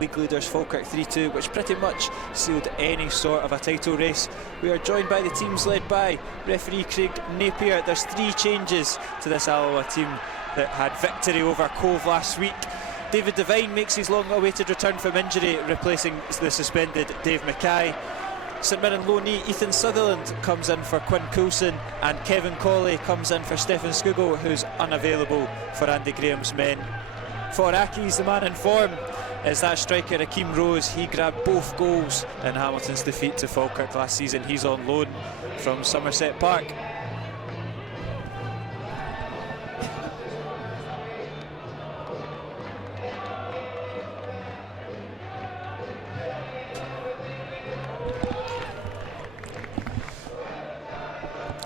League leaders Falkirk 3-2, which pretty much sealed any sort of a title race. We are joined by the teams led by referee Craig Napier. There's 3 changes to this Alloa team that had victory over Cove last week. David Devine makes his long-awaited return from injury, replacing the suspended Dave Mackay. St Mirren loanee Ethan Sutherland comes in for Quinn Coulson, and Kevin Colley comes in for Stefan Skugel, who's unavailable for Andy Graham's men. For Aki's the man in form is that striker Akeem Rose. He grabbed both goals in Hamilton's defeat to Falkirk last season. He's on loan from Somerset Park.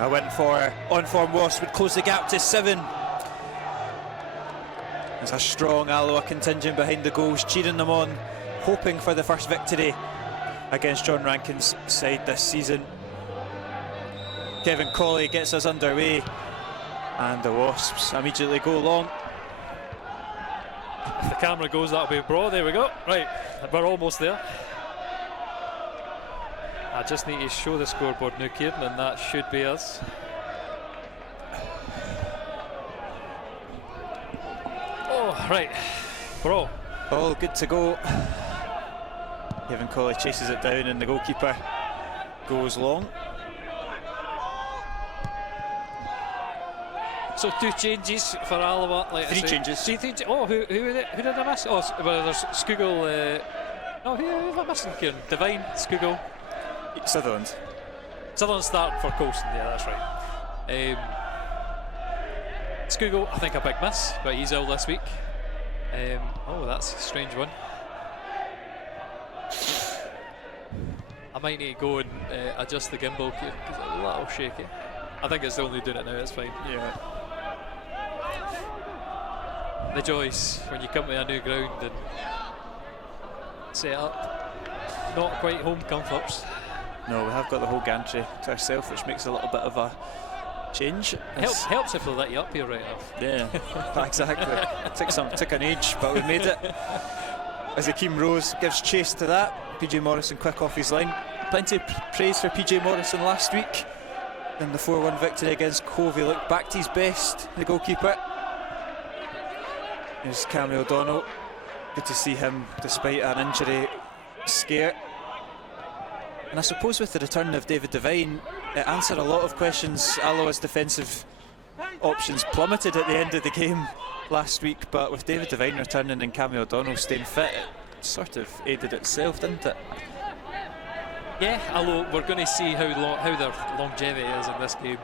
A win for on-form Wasps would close the gap to 7. There's a strong Alloa contingent behind the goals, cheering them on, hoping for the first victory against John Rankin's side this season. Kevin Colley gets us underway, and the Wasps immediately go long. If the camera goes, that'll be broad. There we go. Right, we're almost there. I just need to show the scoreboard now, Kieran, and that should be us. Oh, right, we're all good to go. Kevin Colley chases it down, and the goalkeeper goes long. So 2 changes for Alloa. Like 3 changes. Oh, who did I miss? Oh, well, there's Skugel. No, who am I missing, Kieran? Devine, Skugel. Sutherland starting for Coulson, yeah, that's right. Skugel, I think a big miss, but he's ill this week. Oh, that's a strange one. I might need to go and adjust the gimbal because it's a little shaky. I think it's only doing it now, it's fine. Yeah. The joys when you come to a new ground and set up. Not quite home comforts. No, we have got the whole gantry to ourselves, which makes a little bit of a change. Helps if they let you up here right off. Yeah, exactly. Took an age, but we made it. As Akeem Rose gives chase to that, PJ Morrison quick off his line. Plenty of praise for PJ Morrison last week in the 4-1 victory against Cove. He looked back to his best, the goalkeeper. Here's Cammy O'Donnell. Good to see him despite an injury scare. And I suppose with the return of David Devine, it answered a lot of questions. Alloa's defensive options plummeted at the end of the game last week, but with David Devine returning and Cammy O'Donnell staying fit, it sort of aided itself, didn't it? Yeah, although we're going to see how their longevity is in this game.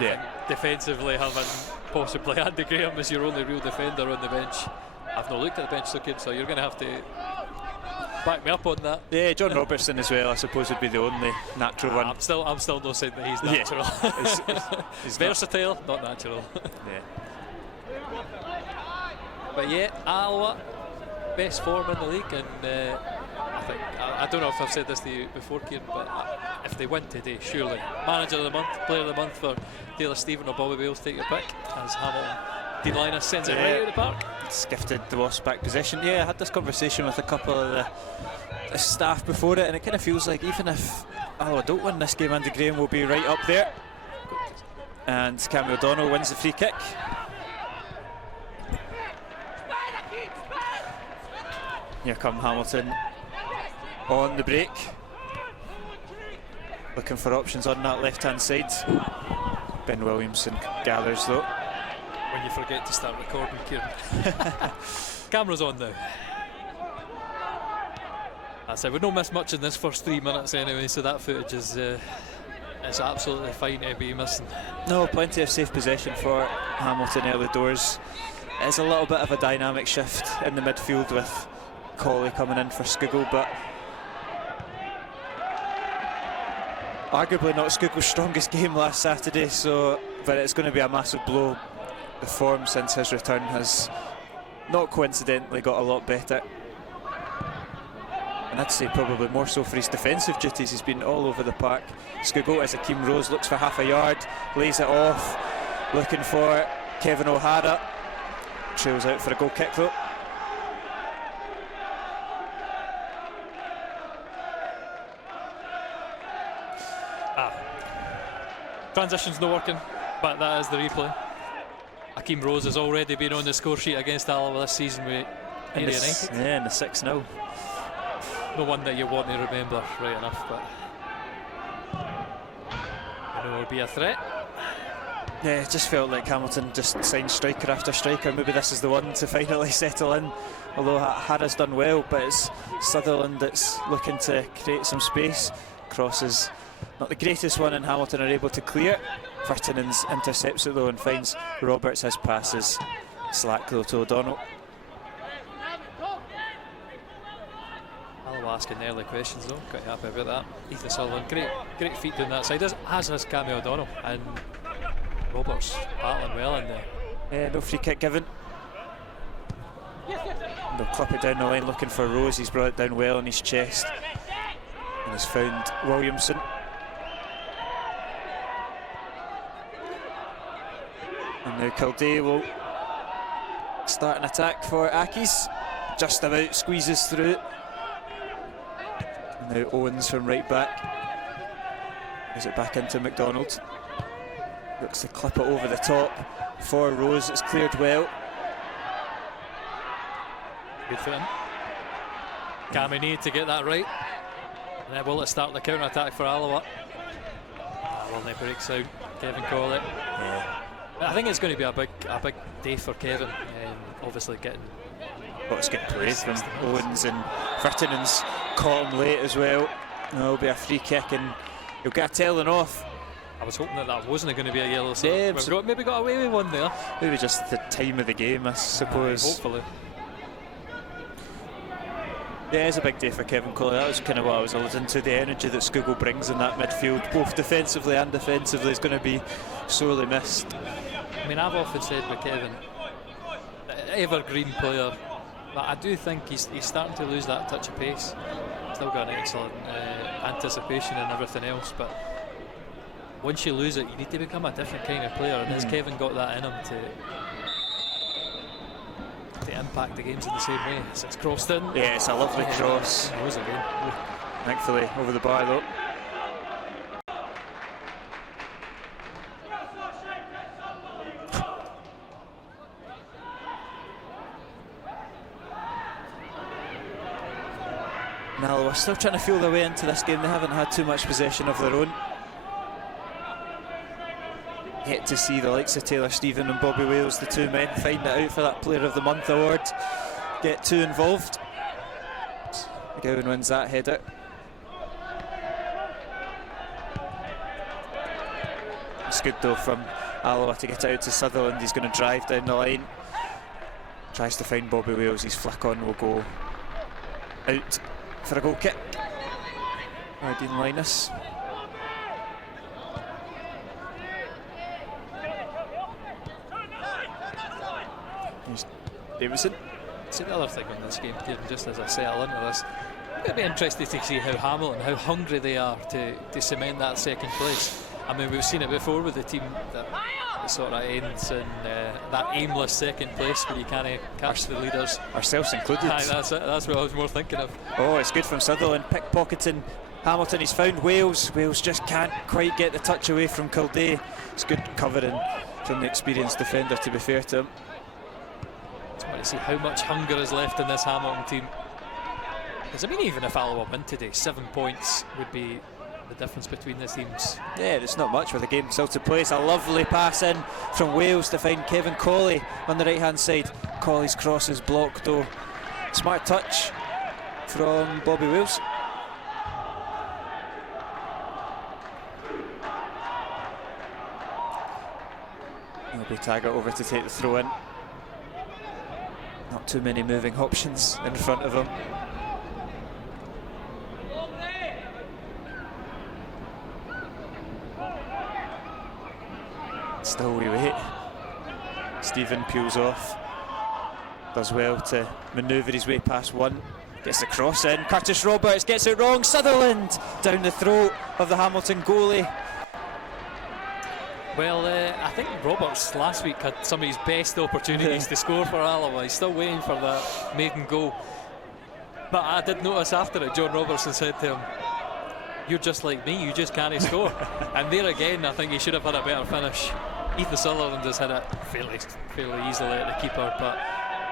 Yeah. Defensively, having possibly Andy Graham as your only real defender on the bench. I've not looked at the bench looking, so you're going to have to back me up on that. Yeah, John Robertson as well, I suppose, would be the only natural one. I'm still not saying that he's natural. Yeah. he's versatile, not natural. Yeah. But yeah, Alloa, best form in the league, and I don't know if I've said this to you before, Kieran, but if they win today, surely manager of the month, player of the month for Taylor Stephen or Bobby Bales, take your pick, as Hamilton Dean Linus sends it right out of the park. It's gifted the Wasps back position. Yeah, I had this conversation with a couple of the staff before it, and it kind of feels like even if Alloa don't win this game, Andy Graham will be right up there. And Cammy O'Donnell wins the free kick. Here come Hamilton on the break, looking for options on that left hand side. Ben Williamson gathers though. When you forget to start recording, Kieran. Camera's on now. I said we don't miss much in this first 3 minutes anyway, so that footage is absolutely fine to be missing. No, plenty of safe possession for Hamilton early doors. It's a little bit of a dynamic shift in the midfield with Colley coming in for Skugel, but arguably not Skugel's strongest game last Saturday, but it's going to be a massive blow. The form since his return has not coincidentally got a lot better, and I'd say probably more so for his defensive duties. He's been all over the park. Skugel, as Akeem Rose looks for half a yard, lays it off, looking for Kevin O'Hara, trails out for a goal kick though. Transition's not working, but that is the replay. Hakeem Rose has already been on the score sheet against Alloa this season with Area United. Yeah, in the 6-0. No one that you want to remember, right enough, but it will be a threat. Yeah, it just felt like Hamilton just signed striker after striker. Maybe this is the one to finally settle in. Although Hara's done well, but it's Sutherland that's looking to create some space. Crosses, not the greatest one, and Hamilton are able to clear. Vertinen's intercepts it though and finds Roberts. His passes slack though to O'Donnell. Alloa asking early questions though, quite happy about that. Ethan Sutherland, great feet down that side, as has Cammy O'Donnell, and Roberts battling well in there. Yeah, no free kick given. They'll clip it down the line looking for Rose. He's brought it down well on his chest and he's found Williamson. And now Kildare will start an attack for Aki's. Just about squeezes through it. And now Owens from right back. Gives it back into McDonald. Looks to clip it over the top for Rose. It's cleared well. Good for him. Cammy need to get that right. And then will it start the counter attack for Alloa? Well, it breaks out. Kevin Colley. Yeah. I think it's going to be a big day for Kevin. Obviously getting. Well, it's getting played from Owens, and Vertinen's caught him late as well. There'll be a free kick and he'll get a telling off. I was hoping that wasn't going to be a yellow, so yeah, we've maybe got away with one there. Maybe just the time of the game, I suppose. Hopefully. Yeah, it's a big day for Kevin Colley. That was kind of what I was alluding to. The energy that Skugel brings in that midfield, both defensively and defensively, is going to be sorely missed. I mean, I've often said with Kevin, evergreen player, but I do think he's starting to lose that touch of pace. Still got an excellent anticipation and everything else, but once you lose it, you need to become a different kind of player, and has Kevin got that in him to impact the games in the same way? It's crossed in. Yeah, it's a lovely cross. Again. Thankfully over the bar though. Now we're still trying to feel their way into this game. They haven't had too much possession of their own. Yet to see the likes of Taylor Stephen and Bobby Wales, the two men, find it out for that Player of the Month award, get too involved. McGowan wins that header. It's good though from Alloa to get out to Sutherland. He's going to drive down the line, tries to find Bobby Wales. His flick on will go out for a goal kick. Dean Linus. Davison. See, the other thing on this game, just as I settle into this, it'll be interesting to see how Hamilton, how hungry they are to cement that second place. I mean, we've seen it before with the team that sort of ends in that aimless second place where you can't catch the leaders. Ourselves included. Aye, that's it. That's what I was more thinking of. Oh, it's good from Sutherland, pickpocketing Hamilton. He's found Wales. Wales just can't quite get the touch away from Kildare. It's good covering from the experienced defender, to be fair to him. I want to see how much hunger is left in this Hamilton team. Because I mean, even if Alloa win today, 7 points would be the difference between the teams. Yeah, it's not much with the game still to play. It's a lovely pass in from Wales to find Kevin Colley on the right hand side. Colley's cross is blocked though. Smart touch from Bobby Wales. He'll be Taggart over to take the throw in. Not too many moving options in front of him. Still we wait. Stephen peels off. Does well to manoeuvre his way past one. Gets the cross in. Curtis Roberts gets it wrong. Sutherland down the throat of the Hamilton goalie. Well, I think Roberts last week had some of his best opportunities to score for Alloa. He's still waiting for that maiden goal. But I did notice after it, John Robertson said to him, you're just like me, you just can't score. And there again, I think he should have had a better finish. Ethan Sutherland has hit it fairly easily at the keeper, but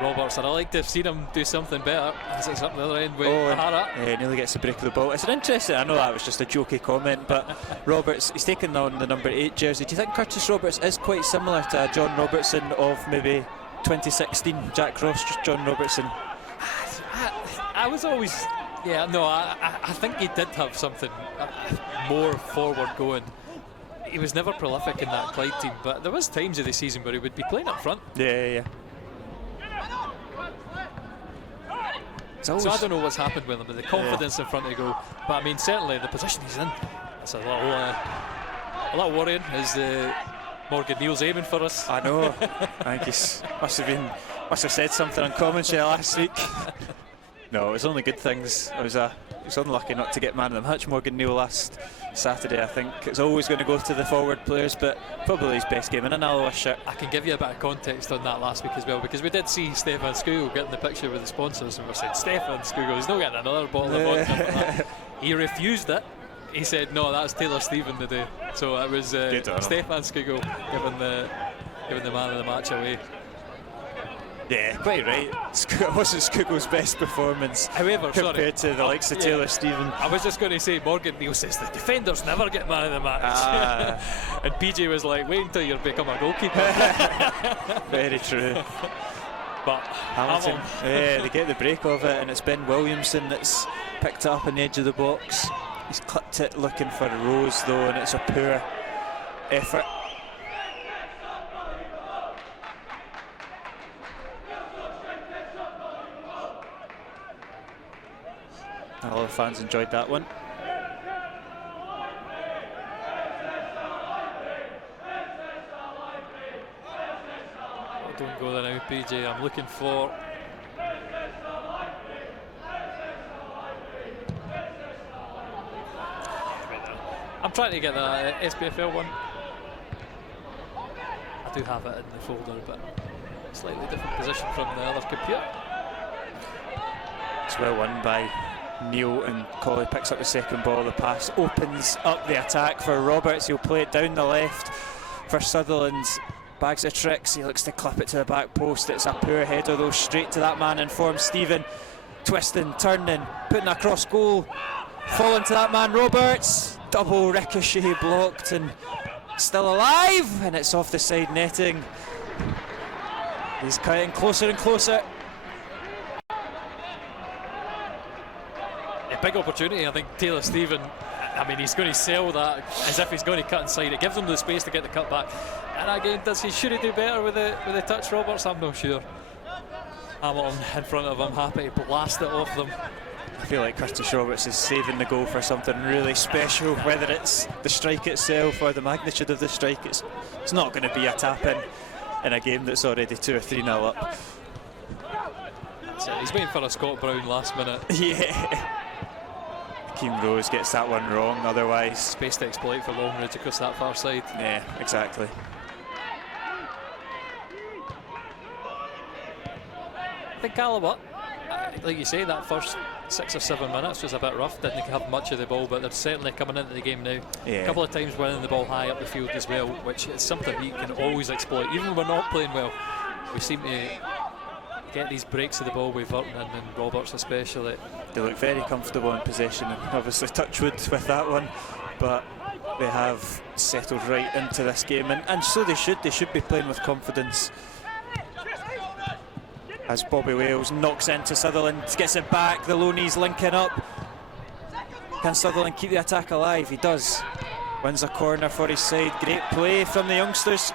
Robertson, I'd like to have seen him do something better. As it's up the other end with O'Hara. Yeah, nearly gets the break of the ball. It's an interesting, I know that was just a jokey comment, but Roberts, he's taken on the number 8 jersey. Do you think Curtis Roberts is quite similar to John Robertson of maybe 2016? Jack Ross, just John Robertson. I was always, I think he did have something more forward going. He was never prolific in that Clyde team, but there was times of the season where he would be playing up front. Yeah. So I don't know what's happened with him, with the confidence in front of goal. But I mean, certainly the position he's in, it's a little worrying. Is Morgan Neal's aiming for us? I know. I think he must have said something on commentary last week. No, it was only good things. He was unlucky not to get man of the match, Morgan Neal, last Saturday. I think it's always going to go to the forward players, but probably his best game in an Alloa shirt. I can give you a bit of context on that last week as well, because we did see Stefan Skugel getting the picture with the sponsors, and we said, Stefan Skugel, he's not getting another bottle of vodka for that. He refused it. He said, no, that's Taylor Stephen today. So it was Stefan Skugel giving the man of the match away. Yeah, quite right. It wasn't Skugel's best performance, however, compared to the likes of Taylor Stephen. I was just going to say, Morgan Neal says the defenders never get man of the match. And PJ was like, wait until you become a goalkeeper. Very true. But Hamilton, they get the break of it, and it's Ben Williamson that's picked it up on the edge of the box. He's clipped it looking for Rose though, and it's a poor effort. A lot of fans enjoyed that one. Don't go there now, PJ. I'm looking for. I'm trying to get the SPFL one. I do have it in the folder, but slightly different position from the other computer. It's well won by Neal, and Colley picks up the second ball. The pass opens up the attack for Roberts. He'll play it down the left for Sutherland. Bags of tricks. He looks to clip it to the back post. It's a poor header though, straight to that man in form, Stephen. Twisting, turning, putting across goal. Falling to that man, Roberts. Double ricochet blocked and still alive. And it's off the side netting. He's cutting closer and closer. A big opportunity, I think. Taylor Stephen, I mean, he's going to sell that as if he's going to cut inside. It gives him the space to get the cut back. And again, should he do better with the touch, Roberts? I'm not sure. Hamilton in front of him, happy to blast it off them. I feel like Curtis Roberts is saving the goal for something really special, whether it's the strike itself or the magnitude of the strike. It's not going to be a tap-in a game that's already 2 or 3-0 up. That's it. He's waiting for a Scott Brown last minute. Yeah. Keane Rose gets that one wrong, otherwise. Space to exploit for Longridge across that far side. Yeah, exactly. I think Alloa, like you say, that first 6 or 7 minutes was a bit rough. Didn't have much of the ball, but they're certainly coming into the game now. Yeah. A couple of times winning the ball high up the field as well, which is something you can always exploit. Even when we're not playing well, we seem to get these breaks of the ball with Vernon and Roberts especially. They look very comfortable in possession, and obviously touchwood with that one, but they have settled right into this game, and so they should be playing with confidence. As Bobby Wales knocks into Sutherland, gets it back, the low knees linking up. Can Sutherland keep the attack alive? He does. Wins a corner for his side. Great play from the youngsters.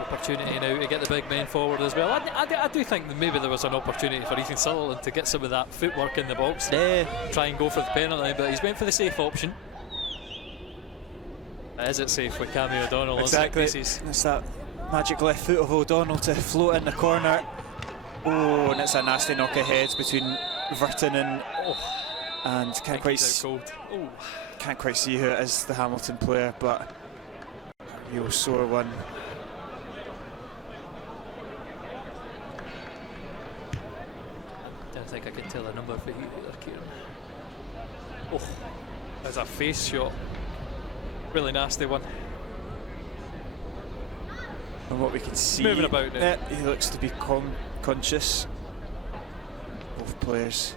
Opportunity now to get the big men forward as well. I do think that maybe there was an opportunity for Ethan Sutherland to get some of that footwork in the box. Try and go for the penalty, but he's went for the safe option. Is it safe with Cammy O'Donnell? Exactly. It's that magic left foot of O'Donnell to float in the corner. Oh, and it's a nasty knock ahead between Verton and can't quite see who it is, the Hamilton player, but a real sore one. don't think I can tell a number for you there, Kieran. Oh, there's a face shot. Really nasty one. And what we can see, moving about now. He looks to be conscious. Both players.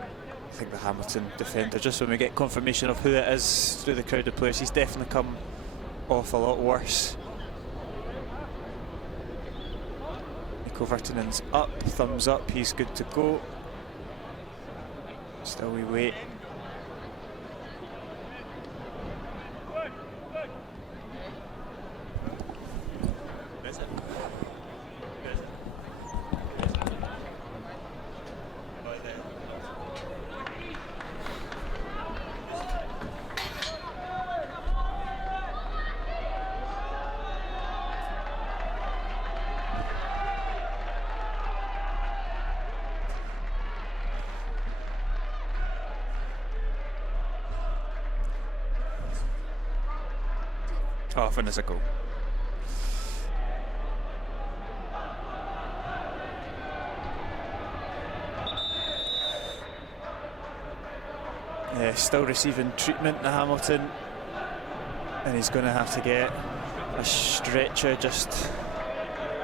I think the Hamilton defender, just when we get confirmation of who it is through the crowd of players, he's definitely come off a lot worse. Nico Virtanen's up, thumbs up, he's good to go. Still we wait. Half an is a goal. Yeah, still receiving treatment, the Hamilton, and he's going to have to get a stretcher just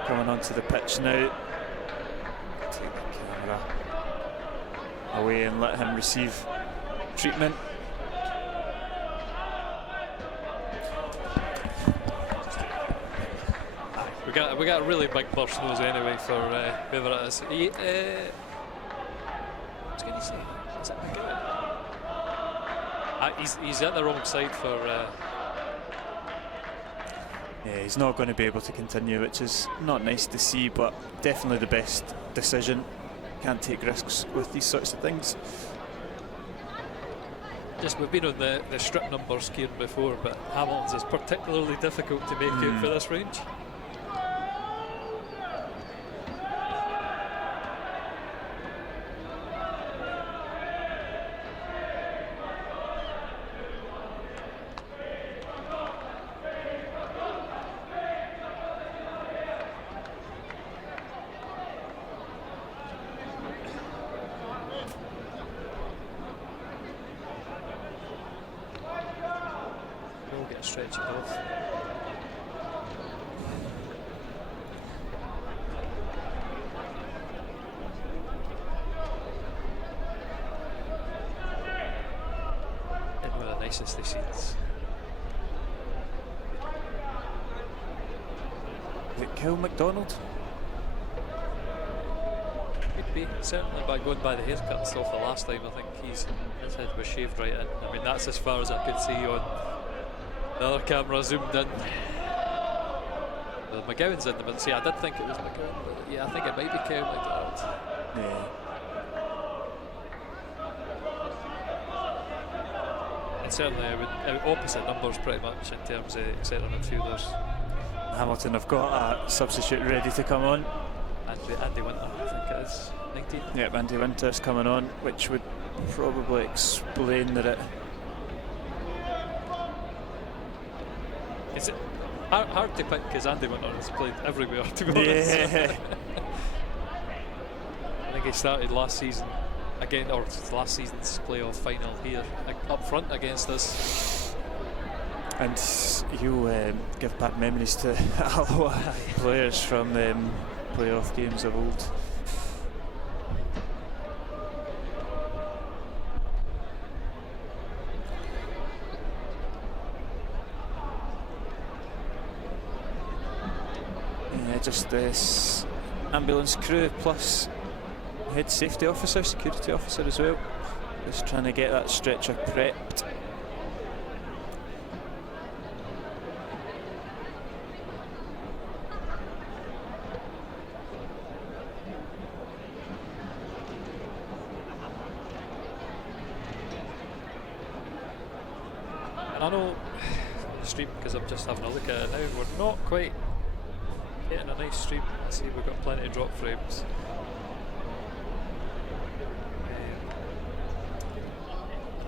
coming onto the pitch now. Take the camera away and let him receive treatment. We got a really big burst nose anyway for whoever it is. What's going to say? Is it McGowan? He's at the wrong side for. Yeah, he's not going to be able to continue, which is not nice to see, but definitely the best decision. Can't take risks with these sorts of things. Just we've been on the strip numbers, Kieran, before, but Hamilton's is particularly difficult to make out for this range. Stretch it off. In one of the nicest of seats. Is it Kel McDonald? Could be, certainly by going by the haircut and stuff the last time. I think his head was shaved right in. I mean, that's as far as I could see on the other camera zoomed in. Well, McGowan's in the middle. See, I did think it was McGowan, but yeah, I think it might be Kel McDonald. Yeah. And certainly, opposite numbers pretty much in terms of centre midfielders. Hamilton have got a substitute ready to come on. Andy Winter, I think it is 19. Yep, Andy Winter's coming on, which would probably explain that it. It's hard to pick because Andy Winter has played everywhere, to be honest. Yeah. I think he started last season again, or last season's playoff final here, up front against us. And you give bad memories to Alloa players from playoff games of old. Just this ambulance crew plus head safety officer, security officer as well. Just trying to get that stretcher prepped. And I know the stream, because I'm just having a look at it now, we're not quite getting a nice stream. I see we've got plenty of drop frames.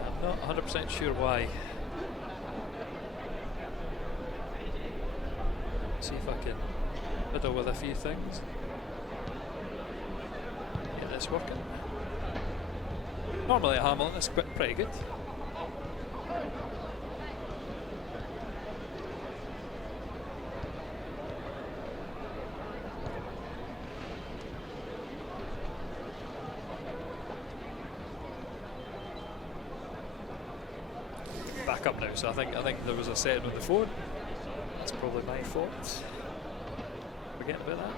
I'm not 100% sure why. See if I can fiddle with a few things. get this working. Normally at Hamilton it's pretty good. Back up now, so I think there was a setting on the phone. It's probably my fault. Forget about that.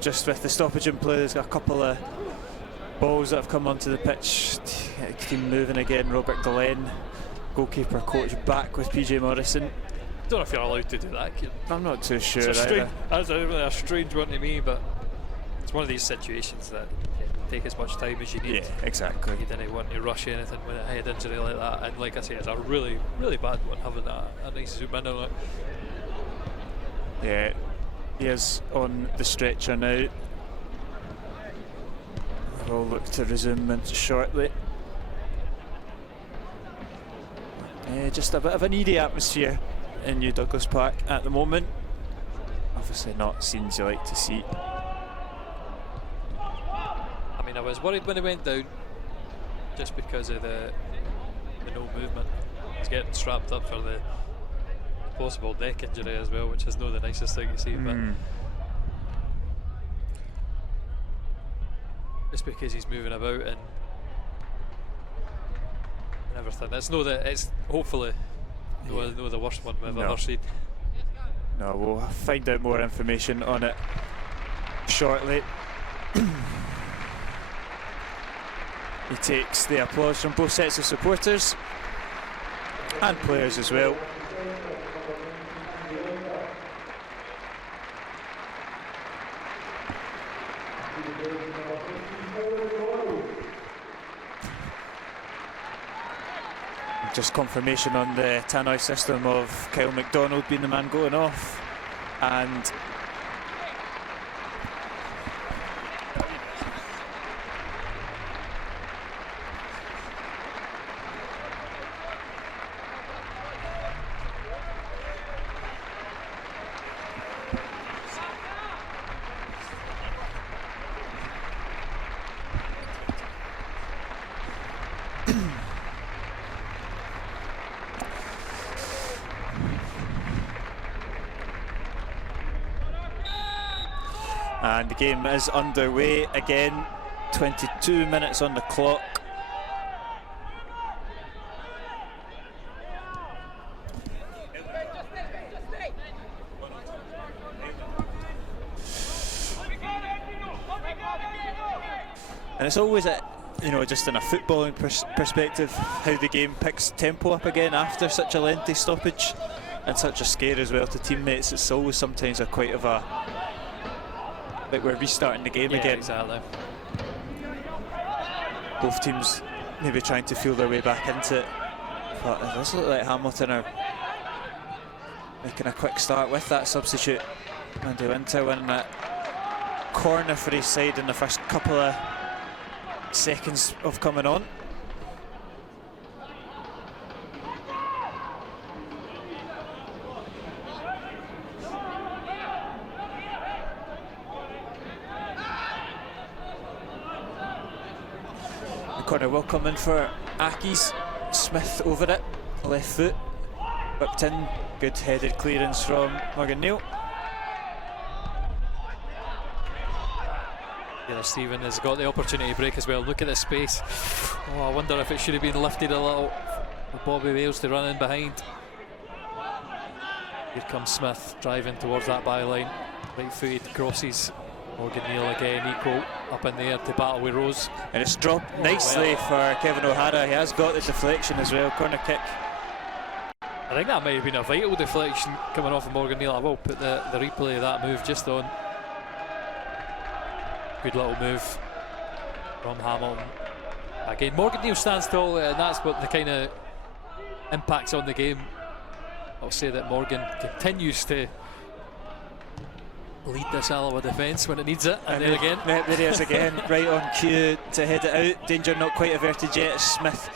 Just with the stoppage in play, there's got a couple of balls that have come onto the pitch to get the team moving again. Robert Glenn, goalkeeper coach, back with PJ Morrison. I don't know if you're allowed to do that, Kieran. I'm not too sure. It's a strange one to me, but it's one of these situations that take as much time as you need. Yeah, exactly. You didn't want to rush anything with a head injury like that, and like I say, it's a really, really bad one, having a nice zoom in on it. Yeah, he is on the stretcher now. We'll look to resume in shortly. Just a bit of an eerie atmosphere in New Douglas Park at the moment. Obviously not scenes you like to see. I mean, I was worried when he went down just because of the no movement. He's getting strapped up for the possible neck injury as well, which is not the nicest thing to see, but just because he's moving about and everything. It's hopefully no the worst one we've ever seen. No, we'll find out more information on it shortly. He takes the applause from both sets of supporters and players as well. Just confirmation on the tannoy system of Kyle McDonald being the man going off, and and the game is underway again. 22 minutes on the clock. And it's always just in a footballing perspective, how the game picks tempo up again after such a lengthy stoppage and such a scare as well to teammates. It's always sometimes quite of a, like we're restarting the game again. Exactly. Both teams maybe trying to feel their way back into it, but it does look like Hamilton are making a quick start with that substitute. Andy Winter winning that corner for his side in the first couple of seconds of coming on. The corner will come in for Aki's. Smith over it, left foot, whipped in, good headed clearance from Morgan Neal. Yeah, Stephen has got the opportunity to break as well. Look at the space. Oh, I wonder if it should have been lifted a little for Bobby Wales to run in behind. Here comes Smith driving towards that byline. Right footed crosses. Morgan Neal again, equal up in the air to battle with Rose. And it's dropped nicely for Kevin O'Hara. He has got the deflection as well, corner kick. I think that might have been a vital deflection coming off of Morgan Neal. I will put the replay of that move just on. Good little move from Hamilton. Again, Morgan Neal stands tall, and that's what the kind of impacts on the game. I'll say that Morgan continues to lead this Alloa defence when it needs it, and there again. There he is again, right on cue to head it out. Danger not quite averted yet as Smith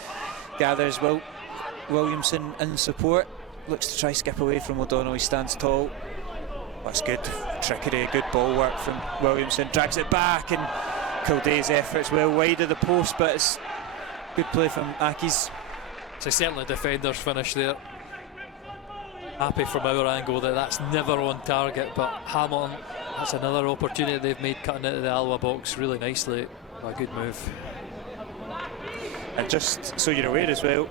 gathers Williamson in support. Looks to try skip away from O'Donnell, he stands tall. That's good trickery, good ball work from Williamson. Drags it back, and Kilday's efforts well wide of the post, but it's good play from Aki's. So certainly defenders finish there. Happy from our angle that that's never on target, but Hamilton, that's another opportunity they've made, cutting into the Alloa box really nicely. A good move. And just so you're aware as well,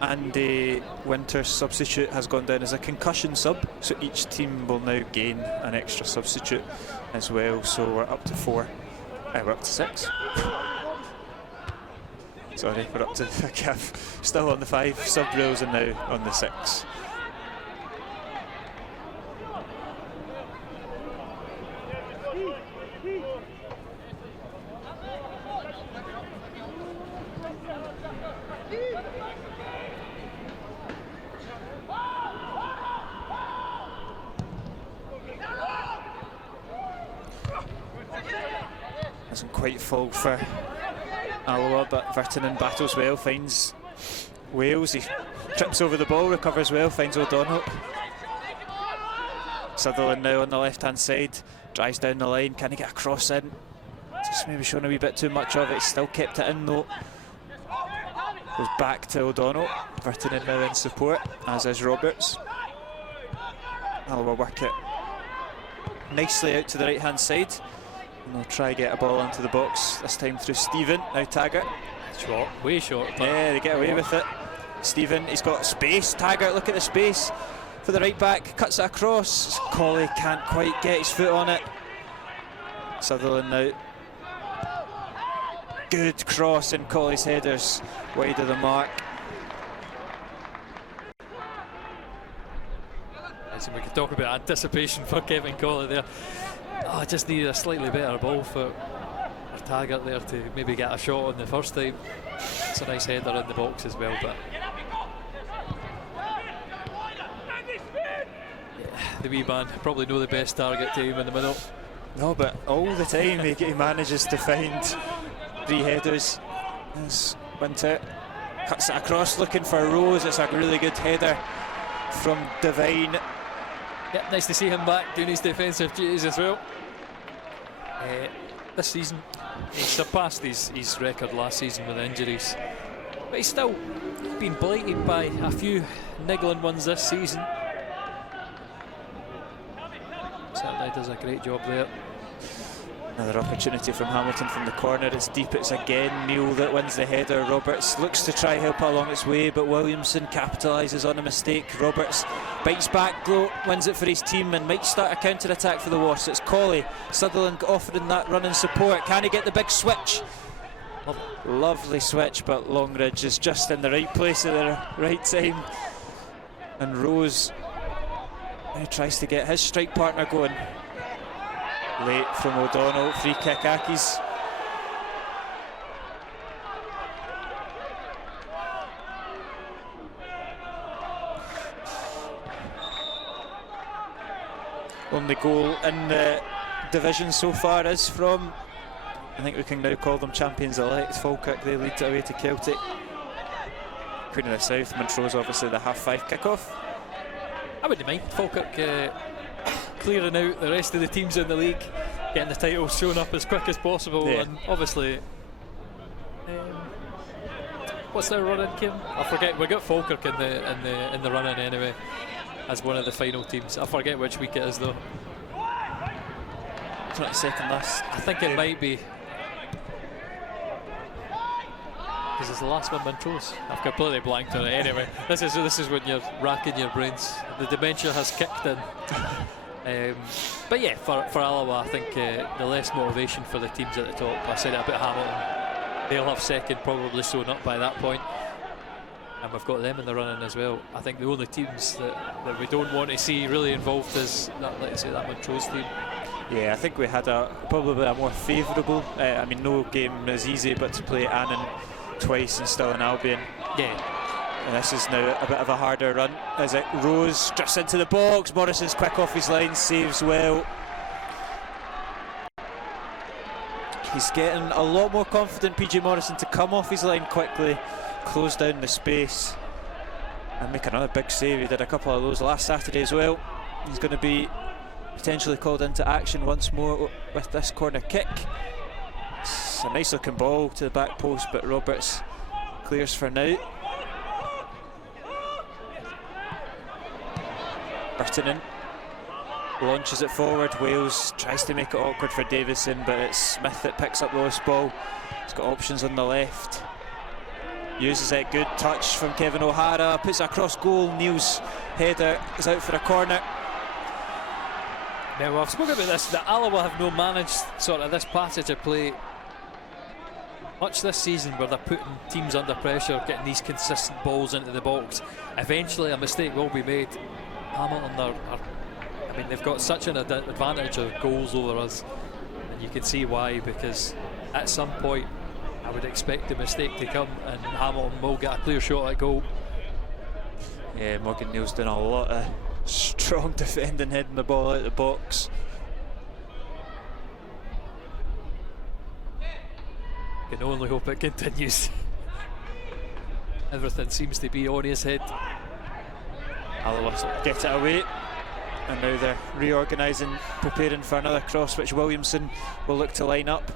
Andy Winter's substitute has gone down as a concussion sub, so each team will now gain an extra substitute as well. So we're up to 4. We're up to 6. Sorry, we're up to still on the 5 sub rules and now on the 6. Doesn't quite fall for Alloa, but Virtanen battles well, finds Wales, he trips over the ball, recovers well, finds O'Donnell. Sutherland now on the left hand side, drives down the line, can he get a cross in? Just maybe showing a wee bit too much of it, he's still kept it in though. Goes back to O'Donnell, Virtanen now in support, as is Roberts. Alloa work it nicely out to the right hand side. And they'll try get a ball into the box, this time through Stephen, now Taggart. Short, way short. Yeah, they get away with it. Stephen, he's got space, Taggart, look at the space for the right back, cuts it across. Colley can't quite get his foot on it. Sutherland now. Good cross, and Colley's header's wide of the mark. So we could talk about anticipation for Kevin Colley there. I just needed a slightly better ball for Taggart there to maybe get a shot on the first time. It's a nice header in the box as well, but the wee man probably know the best target to him in the middle. No, but all the time he manages to find 3 headers. As Winter cuts it across, looking for Rose. It's a really good header from Devine. Yep, nice to see him back doing his defensive duties as well. This season, he surpassed his record last season with injuries, but he's still been blighted by a few niggling ones this season. Certainly does a great job there. Another opportunity from Hamilton from the corner. It's deep, it's again Neil that wins the header. Roberts looks to try help along its way, but Williamson capitalises on a mistake. Roberts bites back, wins it for his team, and might start a counter-attack for the Wasps. It's Colley, Sutherland offering that running support. Can he get the big switch? Lovely switch, but Longridge is just in the right place at the right time. And Rose now tries to get his strike partner going. Late from O'Donnell, free kick Aki's. Only goal in the division so far is from, I think we can now call them champions-elect, Falkirk. They lead it away to Celtic. Queen of the South, Montrose obviously the half-5 kick-off. I wouldn't mind Falkirk clearing out the rest of the teams in the league, getting the titles shown up as quick as possible, yeah. And obviously what's their run in, Kim? I forget. We got Falkirk in the run in anyway as one of the final teams. I forget which week it is though. 22nd last. I think it might be, because it's the last one, Montrose. I've completely blanked on it. Anyway, this is when you're racking your brains. The dementia has kicked in. But yeah, for Alloa, I think the less motivation for the teams at the top. I said it about Hamilton. They'll have second probably sewn up by that point, and we've got them in the running as well. I think the only teams that we don't want to see really involved is that, let's say, that Montrose team. Yeah, I think we had probably a more favourable. I mean, no game is easy, but to play Annan twice and still in Albion. Yeah. And this is now a bit of a harder run as it Rose drifts into the box. Morrison's quick off his line, saves well. He's getting a lot more confident, PJ Morrison, to come off his line quickly, close down the space and make another big save. He did a couple of those last Saturday as well. He's going to be potentially called into action once more with this corner kick. It's a nice looking ball to the back post, but Roberts clears for now. Burtonen launches it forward. Wales tries to make it awkward for Davison, but it's Smith that picks up the loose ball. He's got options on the left. Uses it, good touch from Kevin O'Hara, puts it across goal. Neil's header is out for a corner. Now, I've spoken about this, that Alloa have no managed sort of this passage of play much this season, where they're putting teams under pressure, getting these consistent balls into the box. Eventually a mistake will be made. Hamilton I mean, they've got such an advantage of goals over us, and you can see why, because at some point I would expect the mistake to come and Hamilton will get a clear shot at goal. Yeah, Morgan Neal's done a lot of strong defending, heading the ball out of the box. Can only hope it continues. Everything seems to be on his head. Alloa get it away, and now they're reorganising, preparing for another cross, which Williamson will look to line up.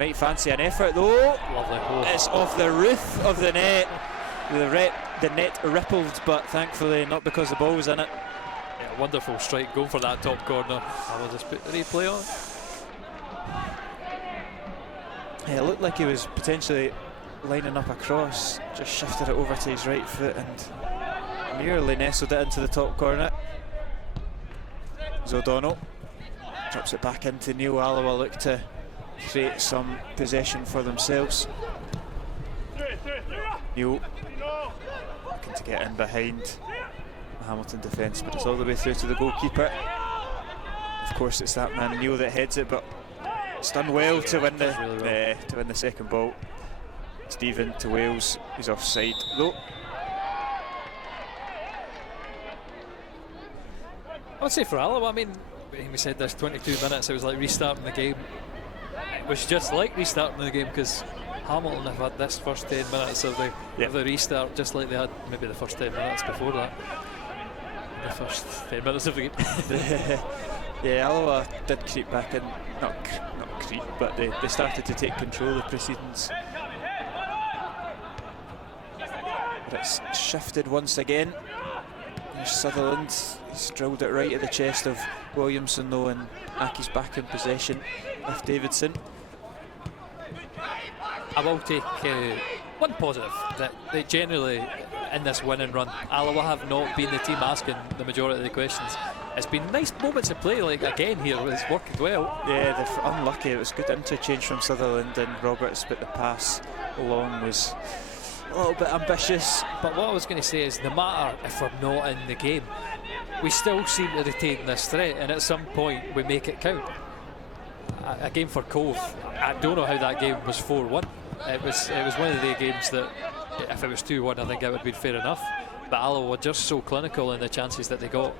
Might fancy an effort though. Lovely. It's off the roof of the net. The net rippled, but thankfully not because the ball was in it. Yeah, wonderful strike, going for that top corner. I will just put the replay on. Yeah, it looked like he was potentially lining up a cross, just shifted it over to his right foot and nearly nestled it into the top corner. O'Donnell drops it back into Neil. Alloa look to create some possession for themselves. Neil looking to get in behind the Hamilton defence, but it's all the way through to the goalkeeper. Of course, it's that man Neil that heads it, but it's done well to win the second ball. Stephen to Wales, he's offside though. I would say for Alloa, I mean, we said there's 22 minutes, it was like restarting the game. It was just like restarting the game, because Hamilton have had this first 10 minutes of the restart just like they had maybe the first 10 minutes before that. The first 10 minutes of the game. Yeah, Alloa did creep back in, not creep, but they started to take control of the proceedings. But it's shifted once again. There's Sutherland, he's drilled it right at the chest of Williamson though, and Aki's back in possession with Davidson. I will take one positive, that they generally in this winning run, Alloa have not been the team asking the majority of the questions. It's been nice moments of play, like again here, it's working well. Yeah, they're unlucky. It was good interchange from Sutherland and Roberts, but the pass along was a little bit ambitious. But what I was going to say is, no matter if we're not in the game, we still seem to retain this threat, and at some point we make it count. A game for Cove, I don't know how that game was 4-1. It was one of the games that, if it was 2-1, I think it would have been fair enough. But Alloa were just so clinical in the chances that they got.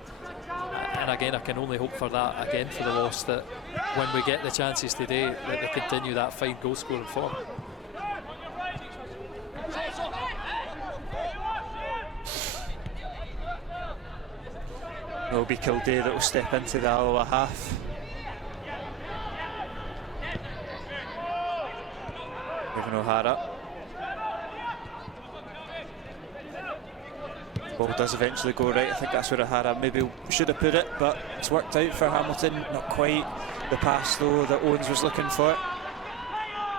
And again, I can only hope for that again for the loss, that when we get the chances today, that they continue that fine goal scoring form. It'll be Kildare that will step into the Alloa half. Kevin O'Hara. Ball does eventually go right. I think that's where O'Hara maybe should have put it, but it's worked out for Hamilton. Not quite the pass though that Owens was looking for.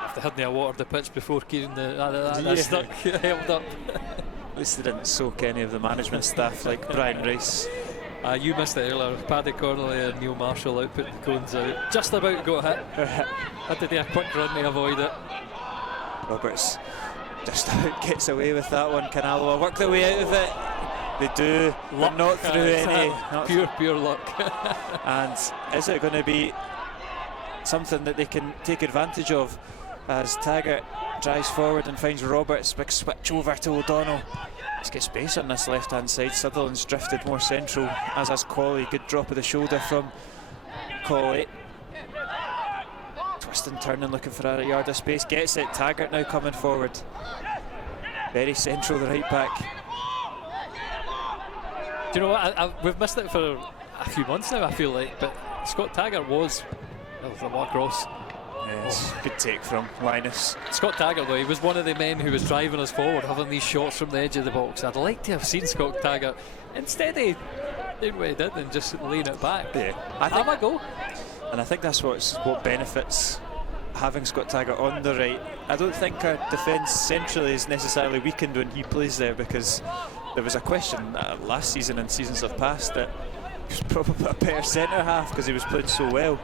If they hadn't watered the pitch before, Kieran, that stuck, held up. At least they didn't soak any of the management staff like Brian Rice. You missed it earlier. Paddy Connolly and Neil Marshall out putting the cones out. Just about got hit. Had to do a quick run to avoid it. Roberts just about gets away with that one. Can Alloa work their way out of it? They do, but not through any. Pure luck. And is it going to be something that they can take advantage of as Taggart drives forward and finds Roberts? Big switch over to O'Donnell. Let's get space on this left hand side. Sutherland's drifted more central, as has Colley. Good drop of the shoulder from Colley. Twisting, turning, looking for a yard of space. Gets it. Taggart now coming forward. Very central, the right back. Do you know what? We've missed it for a few months now, I feel like, but Scott Taggart was. That was the Mark Ross. Yes, good take from Linus. Scott Taggart, though, he was one of the men who was driving us forward, having these shots from the edge of the box. I'd like to have seen Scott Taggart instead of doing what he did and just laying it back. Yeah, I think, have a go. and I think that's what benefits having Scott Taggart on the right. I don't think our defence centrally is necessarily weakened when he plays there, because there was a question last season and seasons have passed that he was probably a better centre half because he was playing so well,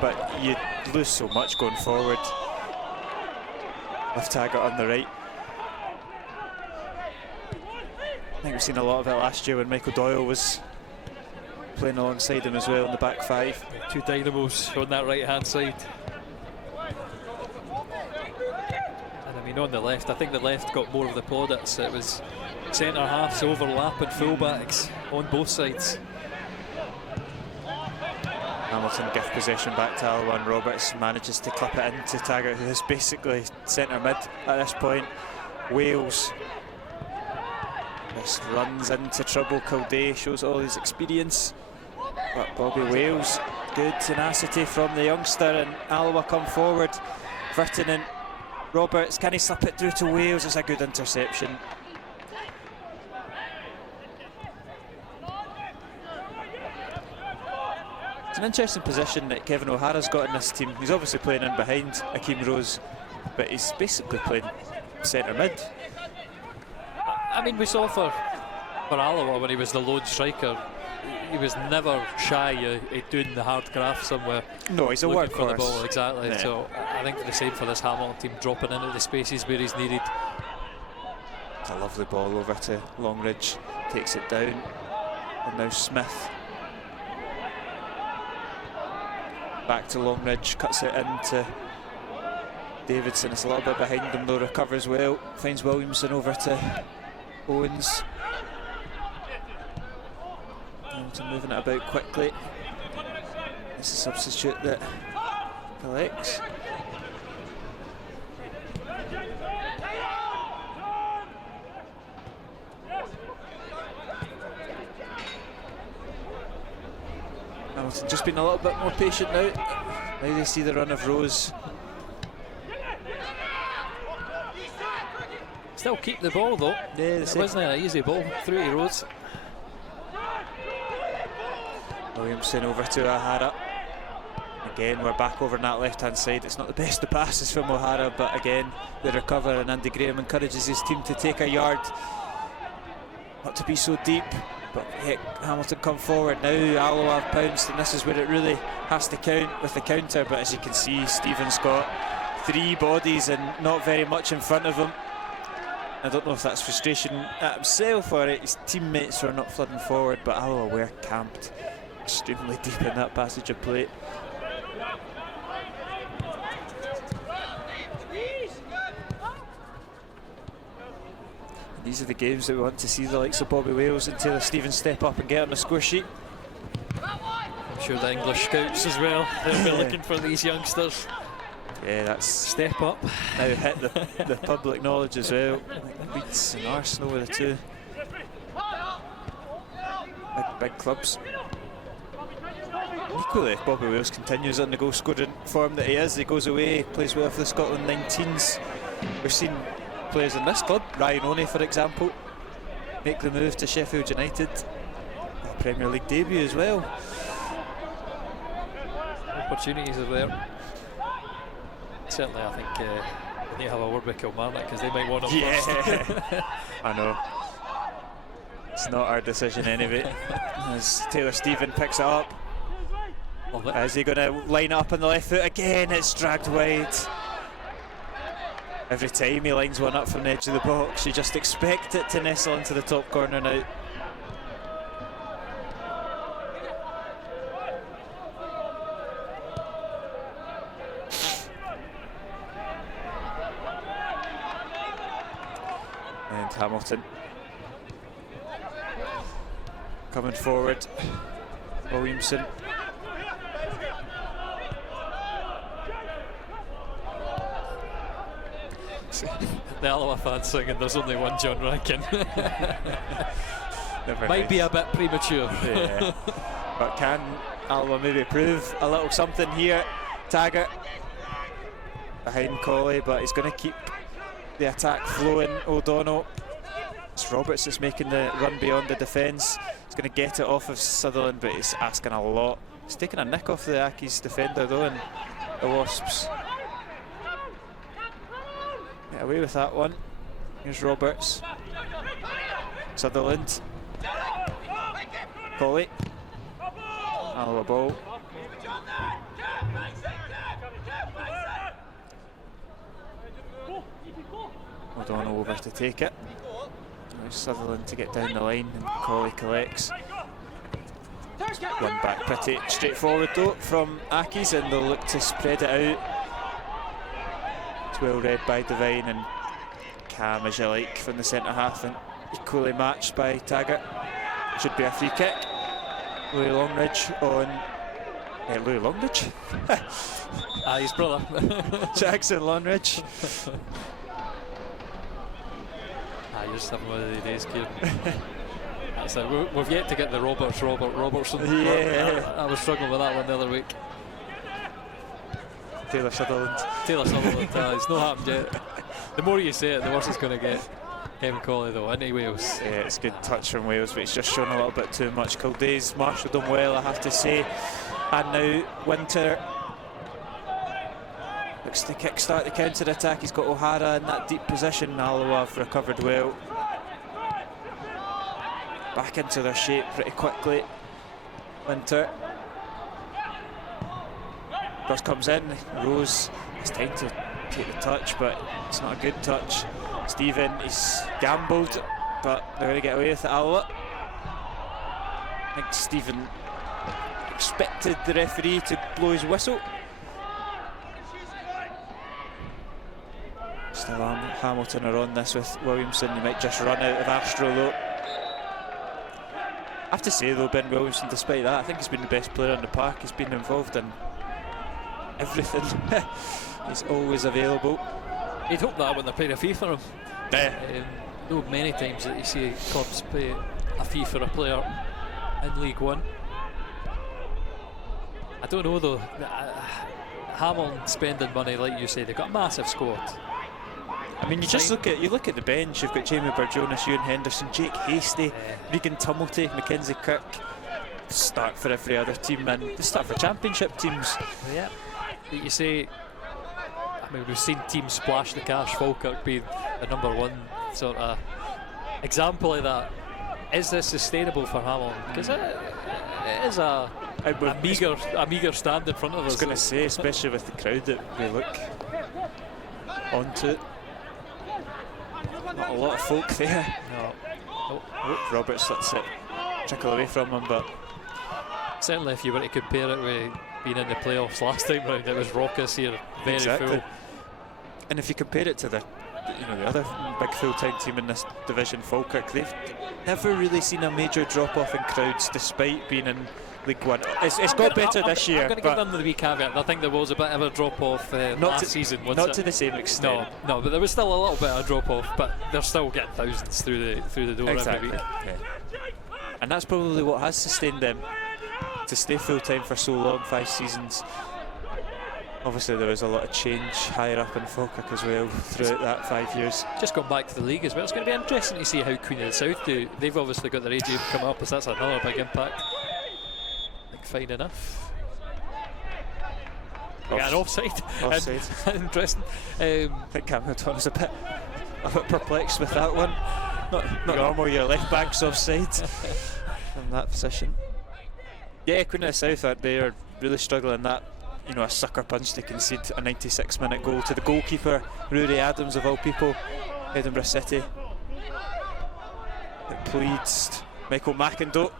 but you lose so much going forward with Taggart on the right. I think we've seen a lot of it last year when Michael Doyle was playing alongside him as well in the back five. Two dynamos on that right hand side. And I mean, on the left, I think the left got more of the plaudits. It was centre halves overlapping fullbacks on both sides. Hamilton gift possession back to Alloa, and Roberts manages to clip it into Taggart, who is basically centre mid at this point. Wales just runs into trouble. Kildare shows all his experience, but Bobby Wales, good tenacity from the youngster, and Alloa come forward. Vertinen, Roberts, can he slip it through to Wales? It's a good interception. It's an interesting position that Kevin O'Hara's got in this team. He's obviously playing in behind Akeem Rose, but he's basically playing centre mid. I mean, we saw for Alloa when he was the lone striker, he was never shy of doing the hard graft somewhere. No, he's a workhorse. For the ball, exactly. Yeah. So I think the same for this Hamilton team, dropping into the spaces where he's needed. It's a lovely ball over to Longridge, takes it down, and now Smith. Back to Longridge, cuts it into Davidson. It's a little bit behind him though, recovers well, finds Williamson over to Owens. Hamilton moving it about quickly. It's a substitute that collects. Hamilton just being a little bit more patient now. Now they see the run of Rose. Still keep the ball though. Yeah, it wasn't an easy ball through to Rhodes. Williamson over to O'Hara. Again, we're back over on that left hand side. It's not the best of passes from O'Hara, but again, they recover, and Andy Graham encourages his team to take a yard. Not to be so deep, but heck, Hamilton come forward now. Alloa have pounced, and this is where it really has to count with the counter. But as you can see, Stephen's got three bodies and not very much in front of him. I don't know if that's frustration at himself or at his teammates who are not flooding forward, but Alloa were camped extremely deep in that passage of play. These are the games that we want to see the likes of Bobby Wales and Taylor Stevens step up and get on the score sheet. I'm sure the English scouts as well, they'll be looking for these youngsters. Yeah, that's step up. Now hit the public knowledge as well. Like Leeds and Arsenal were the two big clubs. Equally, if Bobby Wales continues on the goal scoring form that he is, he goes away, plays well for the Scotland 19s. We've seen players in this club, Ryan Oney for example, make the move to Sheffield United. A Premier League debut as well. Opportunities are there. Certainly, I think we need to have a word with Kilmarnock because they might want him first. I know. It's not our decision anyway. As Taylor Stephen picks it up. Is he going to line up on the left foot again? It's dragged wide. Every time he lines one up from the edge of the box, you just expect it to nestle into the top corner now. And Hamilton coming forward. Williamson. The Alloa fans singing "There's only one John Rankin." Might be a bit premature. Yeah. But can Alloa maybe prove a little something here. Taggart behind Colley, but he's going to keep the attack flowing. O'Donnell. It's Roberts that's making the run beyond the defence. He's going to get it off of Sutherland, but he's asking a lot. He's taking a nick off the Accies defender though, and the Wasps get away with that one. Here's Roberts. Sutherland. Colley. Alloa ball. O'Donnell over to take it. There's Sutherland to get down the line, and Colley collects. Run back pretty straightforward though from Accies, and they'll look to spread it out. It's well read by Devine and Cam, as you like, from the centre half, and equally matched by Taggart. It should be a free kick. Louis Longridge on Louis Longridge? His brother. Jackson Longridge. You're just having one of the days, Kieran. That's it. We've yet to get the Robertson. Yeah. I was struggling with that one the other week. Taylor Sutherland. It's not happened yet. The more you say it, the worse it's going to get. Kevin Colley though, into Wales. Yeah, it's a good touch from Wales, but he's just shown a little bit too much. Kildave's marshalled them well, I have to say. And now Winter looks to kick-start the counter-attack. He's got O'Hara in that deep position. Alloa have recovered well. Back into their shape pretty quickly. Winter. Cross comes in. Rose has time to take the touch, but it's not a good touch. Stephen, he's gambled, but they're going to get away with it. Alloa. I think Stephen expected the referee to blow his whistle. Still Hamilton are on this with Williamson. He might just run out of Astro though. I have to say though, Ben Williamson, despite that, I think he's been the best player in the park. He's been involved in everything. He's always available. You'd hope that when they're paying a fee for him. Yeah. Know many times that you see clubs pay a fee for a player in League One. I don't know though. Hamilton spending money, like you say, they've got a massive squad. I mean, you just look at the bench. You've got Jamie Burjonas, Ewan Henderson, Jake Hasty, Regan Tumulty, Mackenzie Kirk. Start for every other team, and they start for championship teams. Yeah. You say, I mean, we've seen teams splash the cash. Falkirk being the #1 sort of example of that. Is this sustainable for Hamilton? Because it is a meagre stand in front of us. I was going to say, especially with the crowd that we look onto. Not a lot of folk there. No. Oh, Roberts lets it trickle away from him, but certainly if you were to compare it with being in the playoffs last time round, it was raucous here, very full. And if you compare it to the other big full-time team in this division, Falkirk, they've never really seen a major drop-off in crowds despite being in League One. It's got better this year. I'm going to give them the wee caveat. I think there was a bit of a drop-off last season. Not to the same extent. No, but there was still a little bit of drop-off. But they're still getting thousands through the door every week. Yeah. And that's probably what has sustained them to stay full-time for so long, 5 seasons. Obviously there was a lot of change higher up in Falkirk as well throughout that 5 years. Just going back to the league as well, it's going to be interesting to see how Queen of the South do. They've obviously got their age group coming up, as that's another big impact. I think fine enough. Yeah, an offside. Interesting. I think Hamilton was a bit perplexed with that one. Not normal, your left back's offside from that position. Yeah, Queen of the South, they are really struggling. That, a sucker punch to concede a 96-minute goal to the goalkeeper, Rory Adams of all people, Edinburgh City. It pleads Michael McIndoe,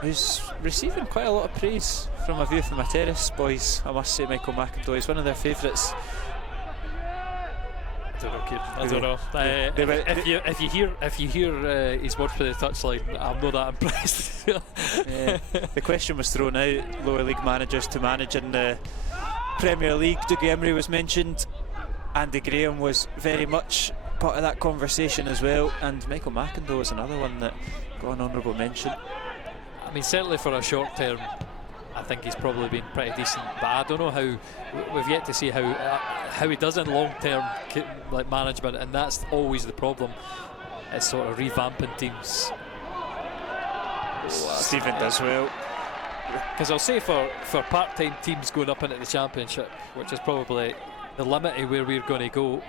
who's receiving quite a lot of praise from a view from a terrace, boys. I must say, Michael McIndoe is one of their favourites. I don't know. If you hear his words for the touchline, I'm not that impressed. Yeah. The question was thrown out: lower league managers to manage in the Premier League. Dougie Emery was mentioned. Andy Graham was very much part of that conversation as well. And Michael McIndoe is another one that got an honourable mention. I mean, certainly for a short term, I think he's probably been pretty decent, but I don't know how. We've yet to see how he does in long-term like management, and that's always the problem. It's sort of revamping teams. Stephen does well. Because I'll say for part-time teams going up into the Championship, which is probably the limit of where we're going to go.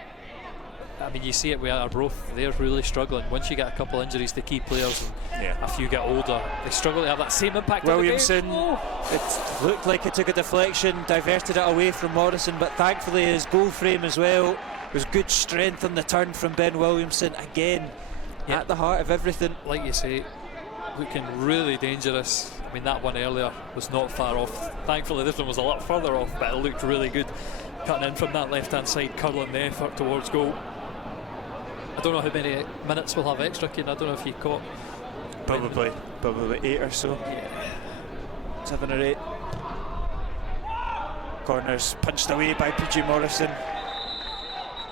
I mean, you see it with Arbroath, they're really struggling. Once you get a couple injuries to key players and a few get older, they struggle to have that same impact. Williamson, it looked like it took a deflection, diverted it away from Morrison, but thankfully his goal frame as well was good strength on the turn from Ben Williamson. Again, at the heart of everything. Like you say, looking really dangerous. I mean, that one earlier was not far off. Thankfully this one was a lot further off, but it looked really good. Cutting in from that left-hand side, curling the effort towards goal. I don't know how many minutes we'll have extra, Kieran. I don't know if you caught. Probably 8 or so. 7 or 8. Corners punched away by PG Morrison.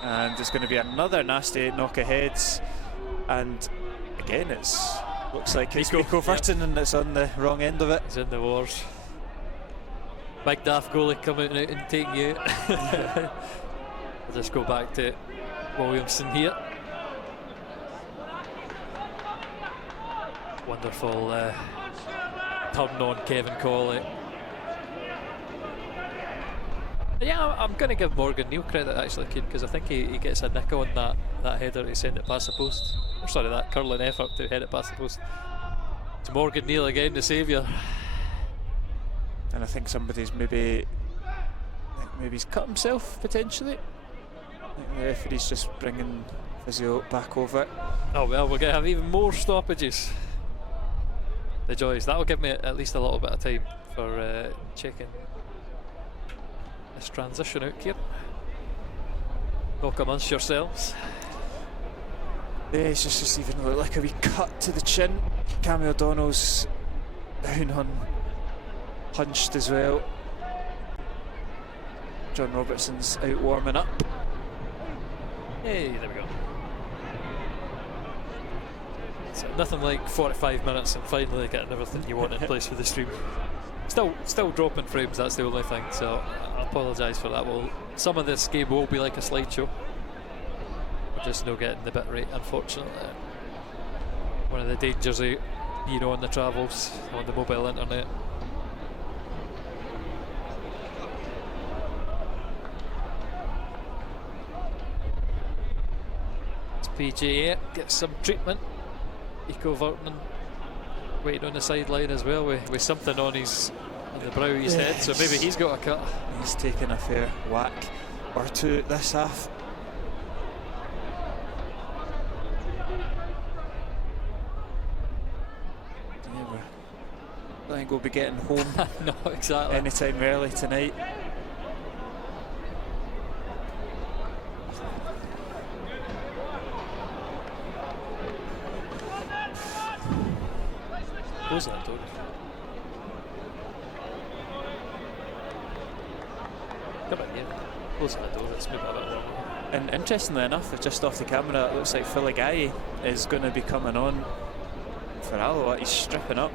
And there's going to be another nasty knock aheads. And again, looks like it's Nico Verton, and it's on the wrong end of it. He's in the wars. Big daft goalie coming out and taking you out. I'll just go back to Williamson here. Wonderful turn on Kevin Cawley. Yeah, I'm going to give Morgan Neal credit actually, because I think he gets a nick on that header to send it past the post. Or sorry, that curling effort to head it past the post. It's Morgan Neal again, the saviour. And I think somebody's maybe he's cut himself potentially. I think the referee's just bringing physio back over. Oh well, we're going to have even more stoppages. The joys. That'll give me at least a little bit of time for checking this transition out here. Knock amongst yourselves. Yeah, it's just even look like a wee cut to the chin. Cammy O'Donnell's down on punched as well. John Robertson's out warming up. Hey, there we go. So nothing like 45 minutes and finally getting everything you want in place for the stream. Still dropping frames, that's the only thing, so I apologise for that. Well, some of this game will be like a slideshow. We're just not getting the bit rate, unfortunately. One of the dangers of, on the travels, on the mobile internet. It's PJ gets some treatment. Nico Verton waiting on the sideline as well with something on the brow of his head, so maybe he's got a cut. He's taken a fair whack or two this half. I think we'll be getting home no, exactly. anytime early tonight. Close that door. Come in here. Close that door. Let's move a bit longer. And interestingly enough, just off the camera, it looks like Filigai is going to be coming on for Alloa. He's stripping up,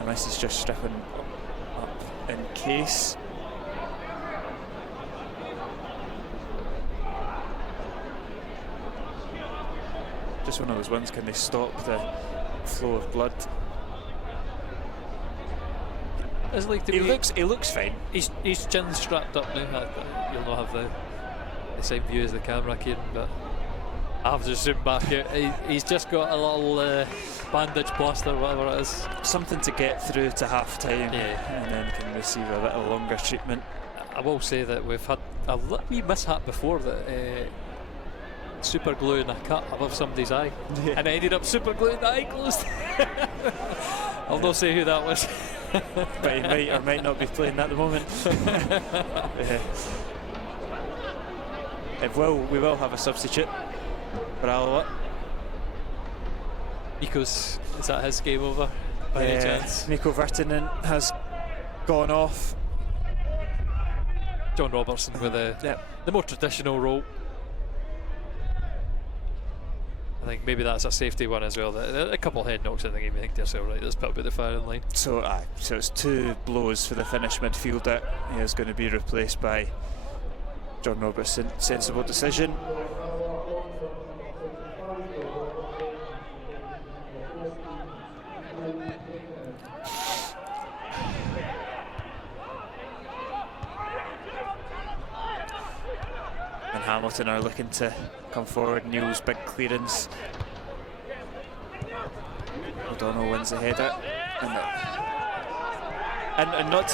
unless he's just stripping up in case. Just one of those ones, can they stop the flow of blood? He looks fine. His chin's strapped up now. You'll not have the same view as the camera, Kieran, but I have to zoom back out. He's just got a little bandage plaster, whatever it is. Something to get through to half time, and then can receive a bit of longer treatment. I will say that we've had a wee mishap before that super gluing a cut above somebody's eye, and it ended up super gluing the eye closed. I'll not say who that was. But he might or might not be playing at the moment. We will have a substitute for Alloa. Nico's, is that his game over by any chance? Nico Vertinen has gone off. John Robertson with the more traditional role. I think maybe that's a safety one as well. A couple of head knocks, I think you think to yourself, right, there's probably the firing line. So it's 2 blows for the Finnish midfielder. He is going to be replaced by John Robertson. Sensible decision. And Hamilton are looking to come forward. Neil's big clearance. O'Donnell wins the header. And not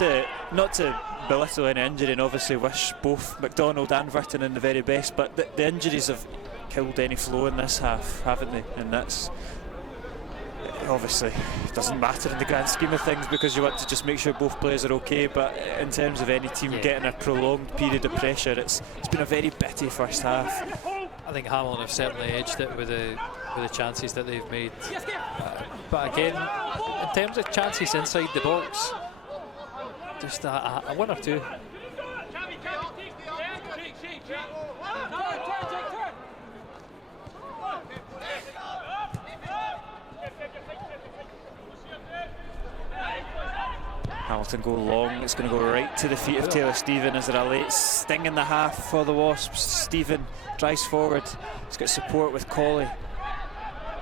to belittle any injury, and obviously wish both McDonald and Vertonen the very best, but the injuries have killed any flow in this half, haven't they? And that's obviously doesn't matter in the grand scheme of things, because you want to just make sure both players are okay, but in terms of any team getting a prolonged period of pressure, it's been a very bitty first half. I think Hamilton have certainly edged it with the chances that they've made, but again, in terms of chances inside the box, just a one or two. Hamilton go long, it's going to go right to the feet of Taylor Stephen. Is there a late sting in the half for the Wasps? Stephen drives forward, he's got support with Colley.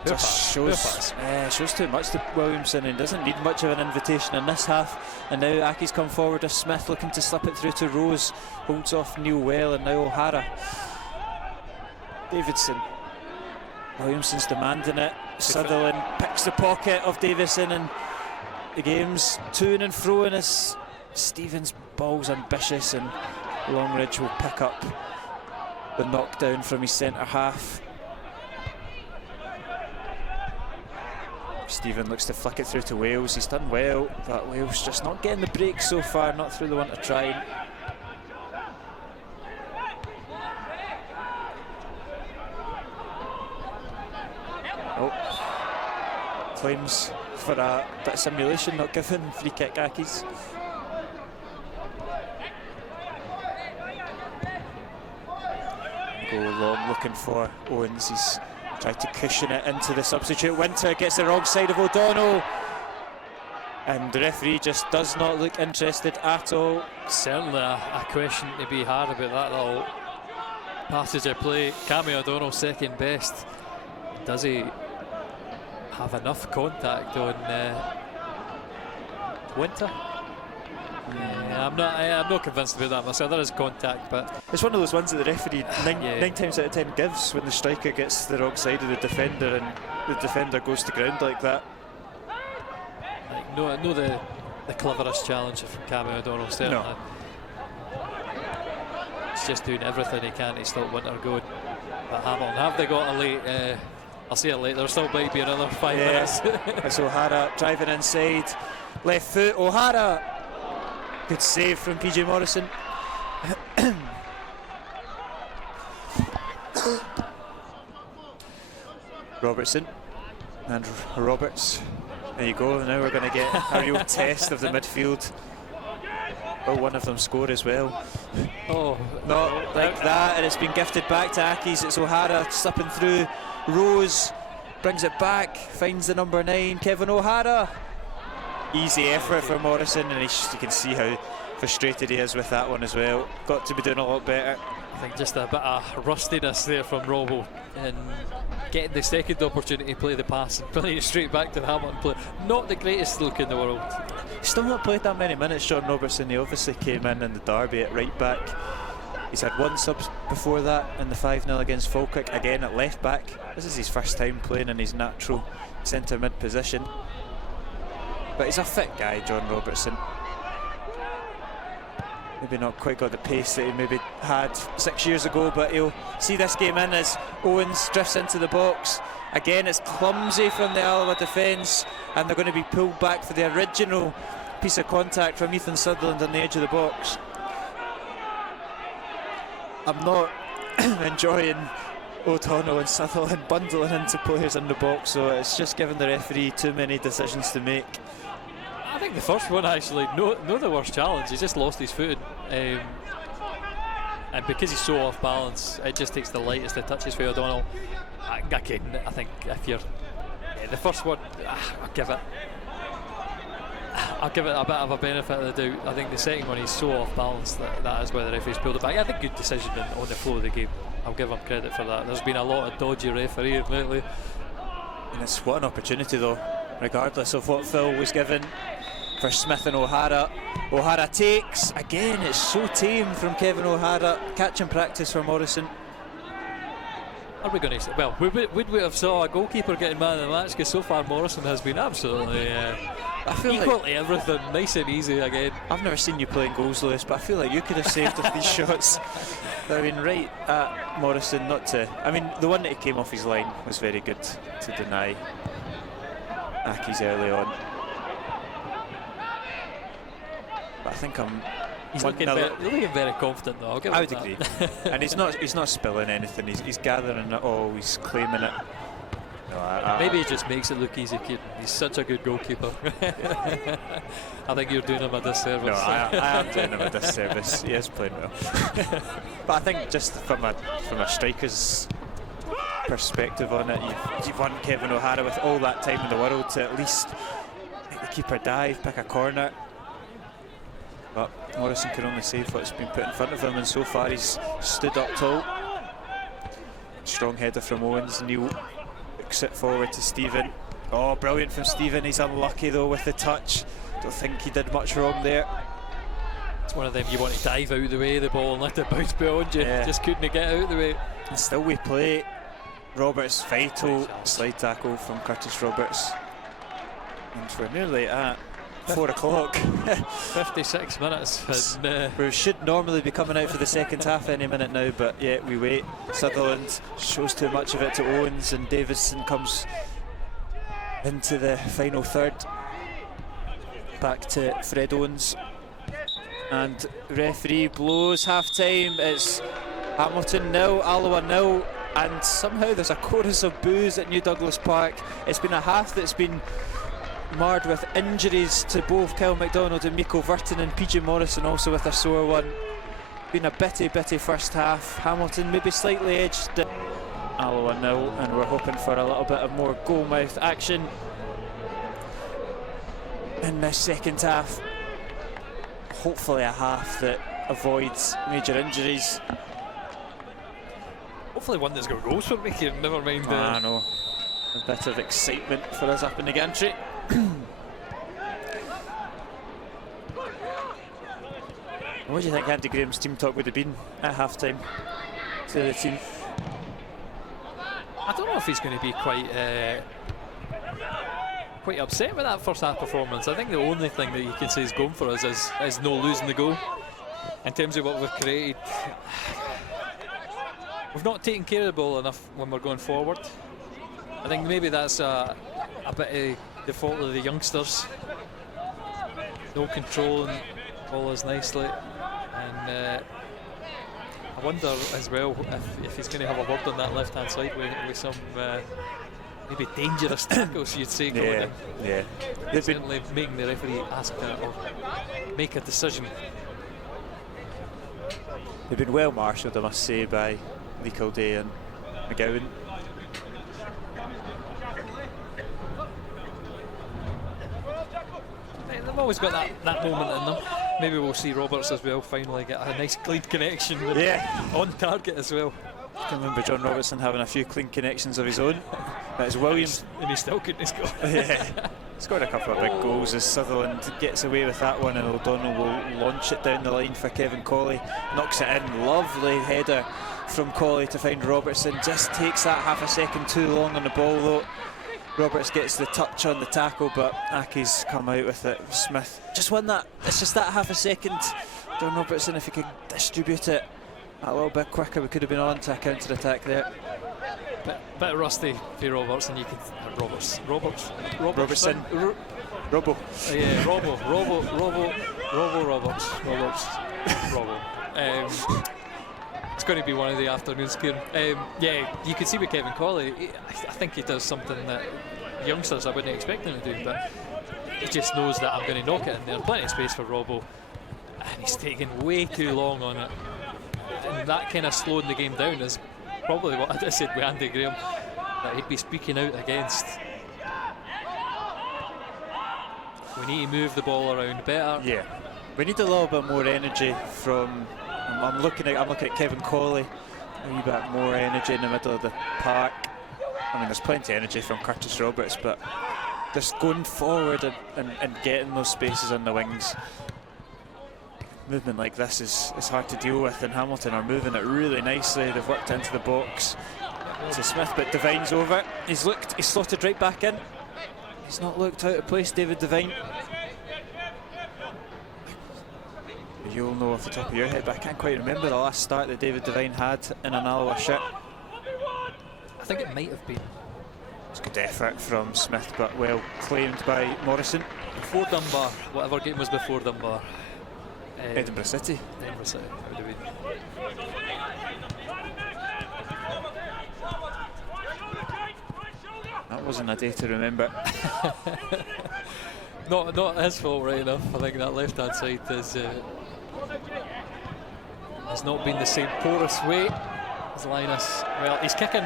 Just shows too much to Williamson, and doesn't need much of an invitation in this half. And now Aki's come forward, as Smith looking to slip it through to Rose, holds off Neil well, and now O'Hara. Davidson, Williamson's demanding it. Sutherland picks the pocket of Davison, and the game's to and fro, and as Stevens' ball's ambitious, and Longridge will pick up the knockdown from his centre half. Stephen looks to flick it through to Wales. He's done well, but Wales just not getting the break so far, not through the one to try. Oh, claims for a bit of simulation, not given. Free kick, Aki's. Go long looking for Owens. He's tried to cushion it into the substitute. Winter gets the wrong side of O'Donnell, and the referee just does not look interested at all. Certainly a question to be hard about that little passage of play. Cammy O'Donnell second best. Does he have enough contact on Winter? I'm not convinced about that myself. There is contact, but it's one of those ones that the referee nine times out of 10 gives when the striker gets the wrong side of the defender and the defender goes to ground like that. No, the cleverest challenge from Cammy O'Donnell, certainly. No. He's just doing everything he can to stop Winter going. But Hamilton, have they got a late? I'll see it later. There still might be another 5 minutes. It's O'Hara driving inside, left foot. O'Hara. Good save from PJ Morrison. Robertson and Roberts. There you go. Now we're going to get a real test of the midfield. Will one of them score as well? Oh, not like that, and it's been gifted back to Aki's. It's O'Hara slipping through. Rose brings it back, finds the number 9, Kevin O'Hara. Easy effort for Morrison, and you can see how frustrated he is with that one as well. Got to be doing a lot better. I think just a bit of rustiness there from Robbo, and getting the second opportunity to play the pass and playing it straight back to the Hamilton player. Not the greatest look in the world. Still not played that many minutes, John Robertson. He obviously came in the derby at right back. He's had one sub before that in the 5-0 against Falkirk, again at left back. This is his first time playing in his natural centre mid position. But he's a fit guy, John Robertson. Maybe not quite got the pace that he maybe had 6 years ago, but he'll see this game in as Owens drifts into the box. Again, it's clumsy from the Alloa defence, and they're going to be pulled back for the original piece of contact from Ethan Sutherland on the edge of the box. I'm not enjoying O'Donnell and Sutherland bundling into players in the box, so it's just giving the referee too many decisions to make. I think the first one actually, no the worst challenge. He just lost his footing. and because he's so off balance, it just takes the lightest of touches for O'Donnell. Again, I think if you're the first one, I'll give it a bit of a benefit of the doubt. I think the second one, he's so off balance that is where the referee's pulled it back. I think good decision on the flow of the game. I'll give him credit for that. There's been a lot of dodgy refereeing lately. And it's what an opportunity though, regardless of what Phil was given, for Smith and O'Hara. O'Hara takes, again it's so tame from Kevin O'Hara, catch and practice for Morrison. Are we going to say, well, would we have saw a goalkeeper getting man of the match, because so far Morrison has been absolutely I feel equal like to everything, nice and easy again. I've never seen you playing goals, Lewis, but I feel like you could have saved off these shots. I mean, right at Morrison, not to. I mean, the one that he came off his line was very good to deny Aki's early on. But I think he's looking very confident though. I'll give him I would that. agree. And he's not spilling anything. He's gathering it all. He's claiming it. No, maybe he just makes it look easy, kid. He's such a good goalkeeper. I think you're doing him a disservice. No, I am doing him a disservice. He is playing well. But I think just from a striker's perspective on it, you've won Kevin O'Hara with all that time in the world to at least make the keeper dive, pick a corner. But Morrison can only save what's been put in front of him, and so far he's stood up tall. Strong header from Owens. Neil hooks it forward to Stephen. Oh, brilliant from Stephen. He's unlucky though with the touch. Don't think he did much wrong there. It's one of them you want to dive out of the way of the ball and let it bounce beyond you. Yeah. Just couldn't get out of the way. And still we play. Roberts, vital slide tackle from Curtis Roberts. And we're nearly at 4 o'clock. 56 minutes. And, we should normally be coming out for the second half any minute now, but yeah, we wait. Sutherland shows too much of it to Owens, and Davison comes into the final third. Back to Fred Owens. And referee blows half time. It's Hamilton 0, Alloa 0. And somehow there's a chorus of boos at New Douglas Park. It's been a half that's been marred with injuries to both Kyle MacDonald and Miko Verton, and PJ Morrison also with a sore one. Been a bitty first half. Hamilton maybe slightly edged. Alloa 0, and we're hoping for a little bit of more goal-mouth action in this second half. Hopefully a half that avoids major injuries. Hopefully one that's got goals for me, never mind. I know. A bit of excitement for us up in the gantry. What do you think Andy Graham's team talk would have been at half time to the team? I don't know if he's going to be quite upset with that first half performance. I think the only thing that you can say is going for us is no losing the goal. In terms of what we've created, we've not taken care of the ball enough when we're going forward. I think maybe that's a bit of the fault of the youngsters. No controlling ball as nicely, and I wonder as well if he's going to have a word on that left-hand side with some maybe dangerous tackles, you'd say, going in. Yeah. Certainly making the referee ask or make a decision. They've been well marshalled, I must say, by Lee Kildare and McGowan. They've always got that moment in them. Maybe we'll see Roberts as well finally get a nice clean connection on target as well. I can remember John Robertson having a few clean connections of his own. That is Williams. And he still couldn't score. Yeah. Scored a couple of big goals as Sutherland gets away with that one, and O'Donnell will launch it down the line for Kevin Colley. Knocks it in. Lovely header from Colley to find Robertson. Just takes that half a second too long on the ball though. Roberts gets the touch on the tackle, but Aki's come out with it. Smith just won that. It's just that half a second. John Robertson, if he could distribute it a little bit quicker, we could have been on to a counter attack there. Bit rusty for Robertson. You can Robertson. Robo. Yeah, Roberts. It's going to be one of the afternoons, Kieran. Yeah, you can see with Kevin Colley, I think he does something that youngsters I wouldn't expect him to do, but he just knows that I'm going to knock it in there. Plenty of space for Robbo, and he's taking way too long on it. and that kind of slowing the game down is probably what I said with Andy Graham, that he'd be speaking out against. We need to move the ball around better. Yeah, we need a little bit more energy from. I'm looking at Kevin Colley, a wee bit more energy in the middle of the park. I mean, there's plenty of energy from Curtis Roberts, but just going forward and getting those spaces on the wings. Movement like this is hard to deal with, and Hamilton are moving it really nicely. They've worked into the box to Smith, but Devine's over. He's slotted right back in. He's not looked out of place, David Devine. You'll know off the top of your head, but I can't quite remember the last start that David Devine had in an Alloa shirt. I think it might have been. It's a good effort from Smith, but well claimed by Morrison. Before Dunbar, whatever game was before Dunbar. Edinburgh City. Edinburgh City, would have been. That wasn't a day to remember. Not his fault, right enough. I think that left-hand side has not been the same porous way as Linus. Well, he's kicking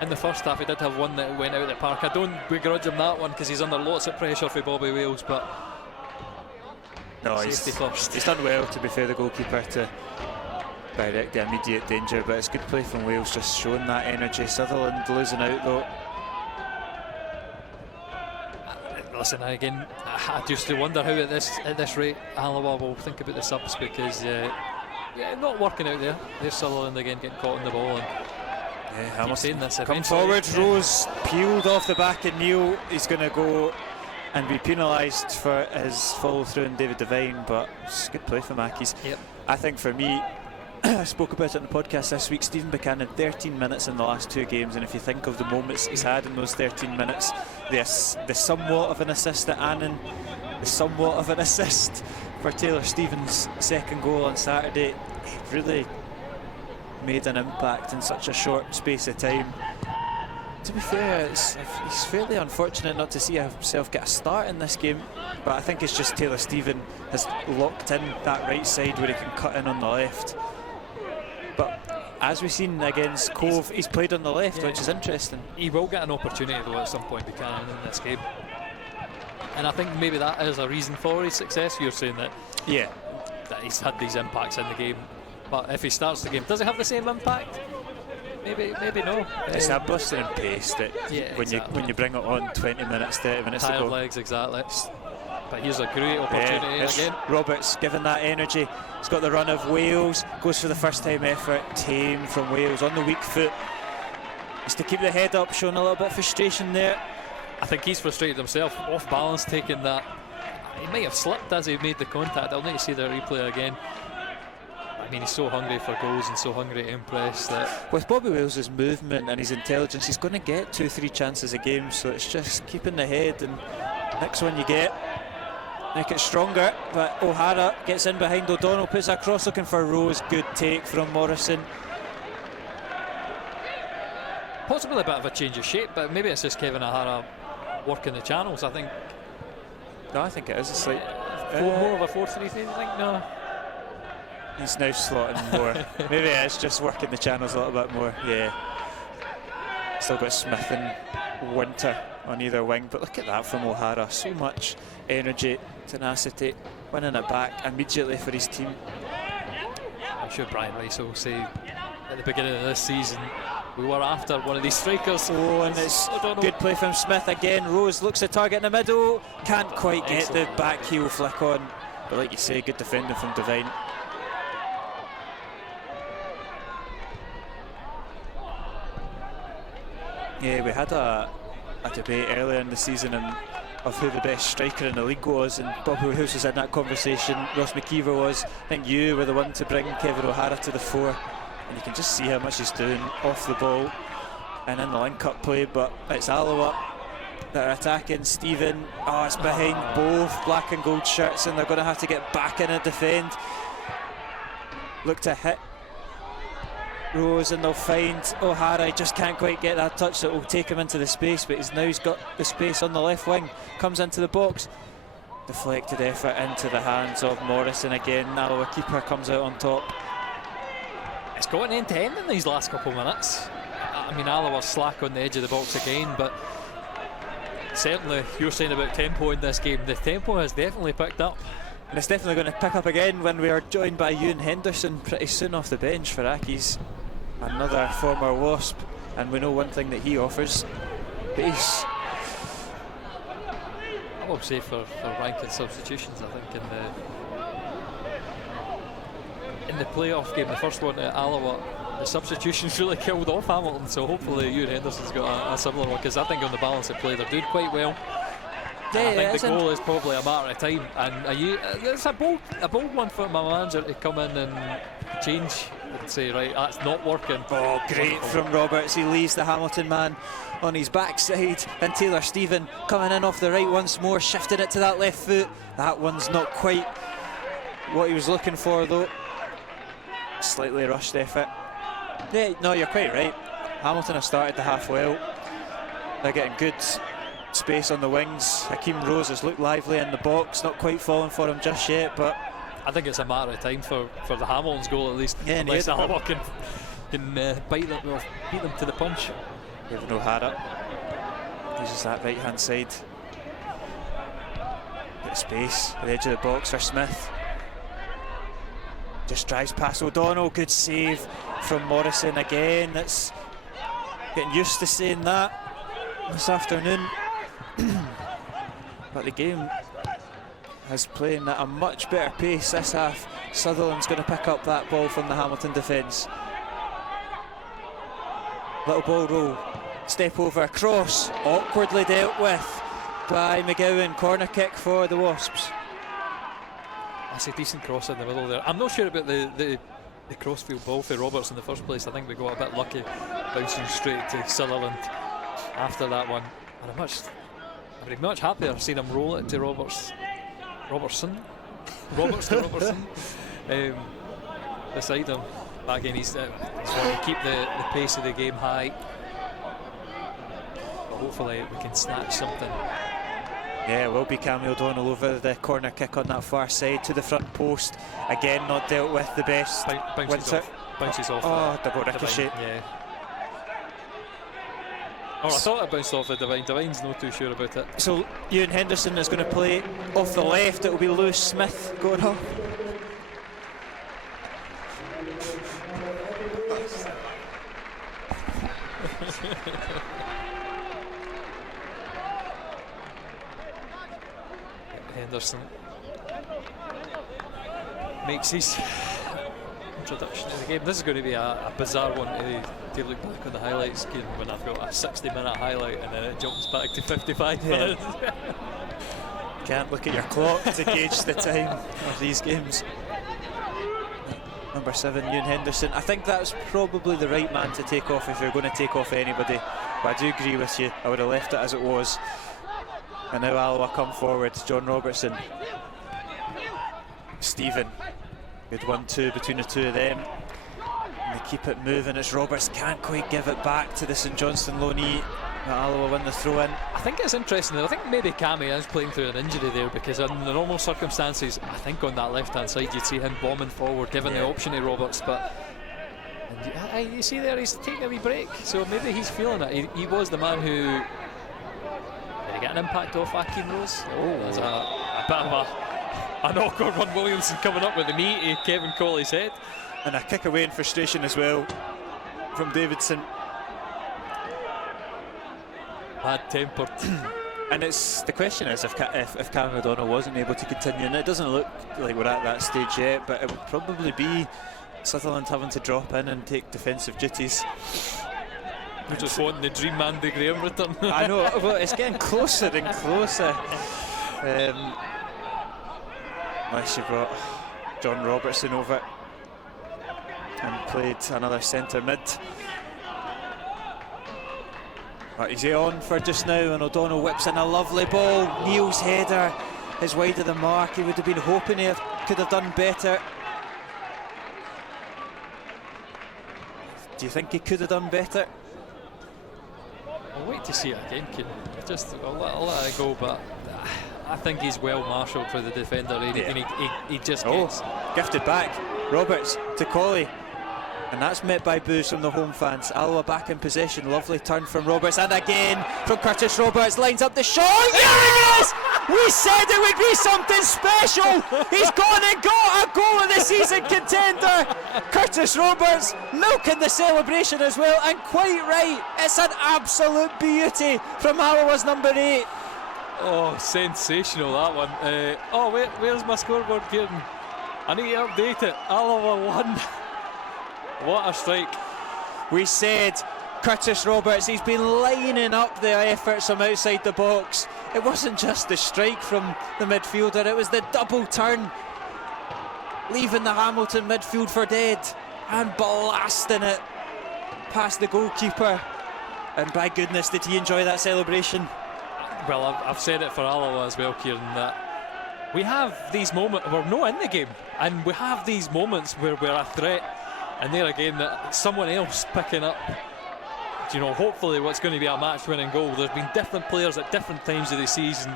in the first half. He did have one that went out of the park. I don't begrudge him that one because he's under lots of pressure for Bobby Wales, but no, he's done well, to be fair, the goalkeeper, to direct the immediate danger, but it's good play from Wales, just showing that energy. Sutherland losing out though. Listen, again, I used to wonder how at this rate Alloa will think about the subs, because not working out there. There's Sutherland again getting caught on the ball, and Hamilton this come forward. Rose peeled off the back of Neil. He's going to go and be penalised for his follow through on David Devine, but it's good play for Mackies. Yep. I think for me, I spoke about it in the podcast this week, Stephen Buchanan, 13 minutes in the last 2 games, and if you think of the moments he's had in those 13 minutes, the somewhat of an assist to Annan, the somewhat of an assist for Taylor Stevens' second goal on Saturday, he really made an impact in such a short space of time. To be fair, he's fairly unfortunate not to see himself get a start in this game, but I think it's just Taylor Stevens has locked in that right side where he can cut in on the left. But as we've seen against Cove, he's played on the left, which is interesting. He will get an opportunity though at some point, Buchanan, in this game, and I think maybe that is a reason for his success. You're saying that that he's had these impacts in the game, but if he starts the game, does he have the same impact? Maybe no. It's that blistering pace that when you bring it on 20 minutes, 30 minutes tired ago. Legs, exactly. But here's a great opportunity again. Roberts given that energy. He's got the run of Wales, goes for the first time effort, tame from Wales on the weak foot. He's to keep the head up, showing a little bit of frustration there. I think he's frustrated himself, off balance, taking that. He might have slipped as he made the contact. I'll need to see the replay again. I mean, he's so hungry for goals and so hungry to impress that. With Bobby Wales' movement and his intelligence, he's going to get 2-3 chances a game, so it's just keeping the head, and next one you get, make it stronger. But O'Hara gets in behind O'Donnell, puts across looking for Rose. Good take from Morrison. Possibly a bit of a change of shape, but maybe it's just Kevin O'Hara working the channels. I think. No, I think it is a slight. More of a 4-3-3, I think. No. He's now slotting more. Maybe it's just working the channels a little bit more. Yeah. Still got Smith and Winter on either wing, but look at that from O'Hara. So much energy, tenacity, winning it back immediately for his team. I'm sure Brian Rice will say at the beginning of this season we were after one of these strikers. Oh, and it's good play from Smith again. Rose looks at target in the middle, can't quite get the back heel flick on, but like you say, good defending from Devine. Yeah, we had a debate earlier in the season of who the best striker in the league was, and Bobby Wales was in that conversation, Ross McKeever was. I think you were the one to bring Kevin O'Hara to the fore, and you can just see how much he's doing off the ball and in the link-up play. But it's Alloa that are attacking. Stephen, it's behind both black and gold shirts, and they're going to have to get back in and defend. Look to hit Rose, and they'll find O'Hara. He just can't quite get that touch that will take him into the space, but he's got the space on the left wing, comes into the box, deflected effort into the hands of Morrison again. Now a keeper comes out on top. it's going end to end in these last couple of minutes. I mean, Alloa slack on the edge of the box again, but certainly you're saying about tempo in this game. The tempo has definitely picked up. And it's definitely going to pick up again when we are joined by Ewan Henderson pretty soon off the bench for Aki's. Another former Wasp, and we know one thing that he offers: pace. I will say for ranking substitutions, I think in the playoff game, the first one at Alloa, the substitutions really killed off Hamilton, so hopefully Ewan Henderson's got a similar one, because I think on the balance of play they're doing quite well. Yeah, I think the goal is probably a matter of time, and it's a bold one for my manager to come in and change and say, right, that's not working. Oh, great from Roberts. He leaves the Hamilton man on his backside, and Taylor Stephen coming in off the right once more, shifting it to that left foot. That one's not quite what he was looking for though. Slightly rushed effort. Yeah, no, you're quite right. Hamilton have started the half well. They're getting good space on the wings. Hakeem Rose has looked lively in the box, not quite falling for him just yet, but I think it's a matter of time for the Hamilton's goal at least. Yeah, unless Alloa can bite them or beat them to the punch. We have O'Hara. Uses that right hand side. Bit of space at the edge of the box for Smith. Just drives past O'Donnell. Good save from Morrison again. That's getting used to saying that this afternoon. But the game is playing at a much better pace this half. Sutherland's going to pick up that ball from the Hamilton defence. Little ball roll, step over, cross, awkwardly dealt with by McGowan. Corner kick for the Wasps. That's a decent cross in the middle there. I'm not sure about the crossfield ball for Roberts in the first place. I think we got a bit lucky bouncing straight to Sutherland after that one. And I'd be much happier seeing him roll it to Robertson. Beside him. But again, he's trying to keep the pace of the game high. But hopefully we can snatch something. Yeah, it will be Cammy O'Donnell over the corner kick on that far side to the front post. Again, not dealt with the best. Bounces off. Oh, double ricochet. Yeah. Oh, I thought it bounced off the Divine. Divine's not too sure about it. So Ewan Henderson is going to play off the left. It will be Lewis Smith going off. Henderson makes his introduction to the game. This is going to be a bizarre one to look back on the highlights game when I've got a 60-minute highlight and then it jumps back to 55 minutes. Can't look at your clock to gauge the time of these games. Number 7, Ewan Henderson. I think that's probably the right man to take off if you're going to take off anybody. But I do agree with you. I would have left it as it was. And now Alloa come forward. John Robertson. Stephen. Good 1-2 between the two of them. And they keep it moving. It's Roberts can't quite give it back to the St Johnstone loanee. Alloa win the throw in. I think it's interesting. I think maybe Cammy is playing through an injury there, because in the normal circumstances, I think on that left hand side you'd see him bombing forward, giving the option to Roberts. But and you see there, he's taking a wee break, so maybe he's feeling it. He was the man who. Did he get an impact off Hakeem Rose? Oh, there's a bit of an awkward one. Williamson coming up with the knee to Kevin Colley's head. And a kick away in frustration as well from Davidson. Bad-tempered. And it's the question is if Cam O'Donnell wasn't able to continue, and it doesn't look like we're at that stage yet, but it would probably be Sutherland having to drop in and take defensive duties. We're just wanting the dream Andy Graham return. I know, well, it's getting closer and closer. Unless you brought John Robertson over and played another centre mid. But he's on for just now, and O'Donnell whips in a lovely ball. Neil's header is wide of the mark. He would have been hoping he could have done better. Do you think he could have done better? I'll wait to see it again. I'll let it go, but I think he's well marshalled for the defender. He just gets gifted back. Roberts to Colley. And that's met by boos from the home fans. Alloa back in possession. Lovely turn from Roberts, and again from Curtis Roberts. Lines up the shot. There it is! We said it would be something special. He's gone and got a goal of the season contender. Curtis Roberts milking the celebration as well, and quite right. It's an absolute beauty from Alloa's number 8. Oh, sensational that one. Where's my scoreboard, Kieran? I need to update it. Alloa 1. What a strike. We said Curtis Roberts, he's been lining up the efforts from outside the box. It wasn't just the strike from the midfielder, it was the double turn, leaving the Hamilton midfield for dead and blasting it past the goalkeeper. And by goodness, did he enjoy that celebration. Well, I've said it for Alloa as well, Kieran, that we have these moments, we're not in the game, and we have these moments where we're a threat. And there again, that someone else picking up, you know, hopefully what's going to be a match-winning goal. There's been different players at different times of the season.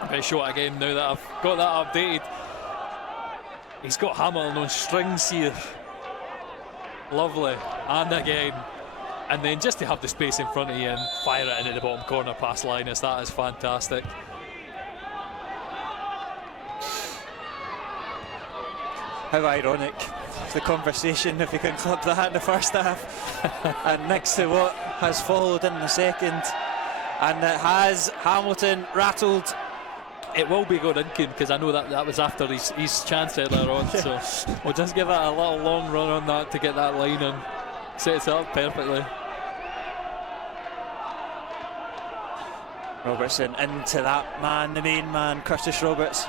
I'm going to show it again now that I've got that updated. He's got Hamilton on strings here. Lovely. And again. And then just to have the space in front of you and fire it into the bottom corner past Linus, that is fantastic. How ironic. The conversation, if you can club that in the first half, and next to what has followed in the second, and it has Hamilton rattled. It will be good in, because I know that was after his chance earlier on, so we'll just give it a little long run on that to get that line in. Sets it up perfectly. Robertson into that man, the main man, Curtis Roberts.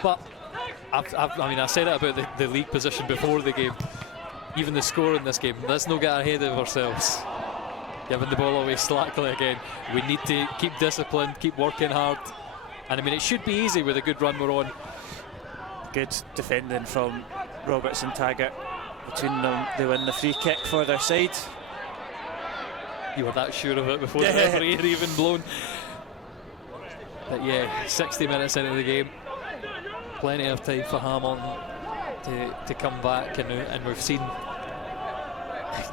But I said it about the league position before the game. Even the score in this game, let's not get ahead of ourselves. Giving the ball away slackly again. We need to keep disciplined, keep working hard. And I mean, it should be easy with a good run we're on. Good defending from Roberts and Taggart. Between them, they win the free kick for their side. You were that sure of it before the referee had even blown. But yeah, 60 minutes into the game. Plenty of time for Hamilton to come back, and we've seen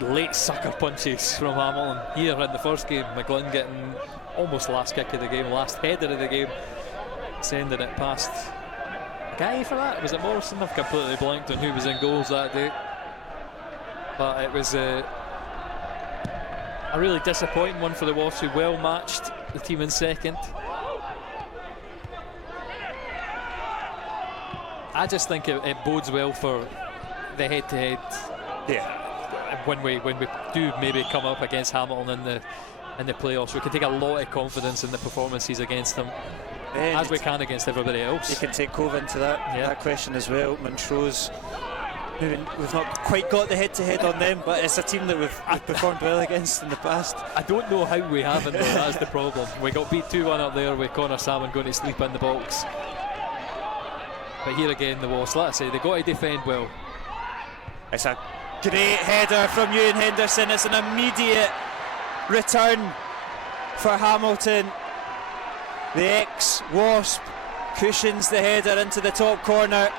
late sucker punches from Hamilton here in the first game. McGlynn getting almost last kick of the game, last header of the game, sending it past a guy for that. Was it Morrison? I've completely blanked on who was in goals that day. But it was a really disappointing one for the Wasps, who well matched the team in second. I just think it bodes well for the head-to-head. Yeah. When we do maybe come up against Hamilton in the playoffs, we can take a lot of confidence in the performances against them, as we can against everybody else. You can take Cove into that question as well. Montrose, we've not quite got the head-to-head on them, but it's a team that we've performed well against in the past. I don't know how we haven't, though. That's the problem. We got beat 2-1 up there with Connor Salmon going to sleep in the box. But here again, the Wasps, like I say, they've got to defend well. It's a great header from Ewan Henderson. It's an immediate return for Hamilton. The ex-Wasp cushions the header into the top corner,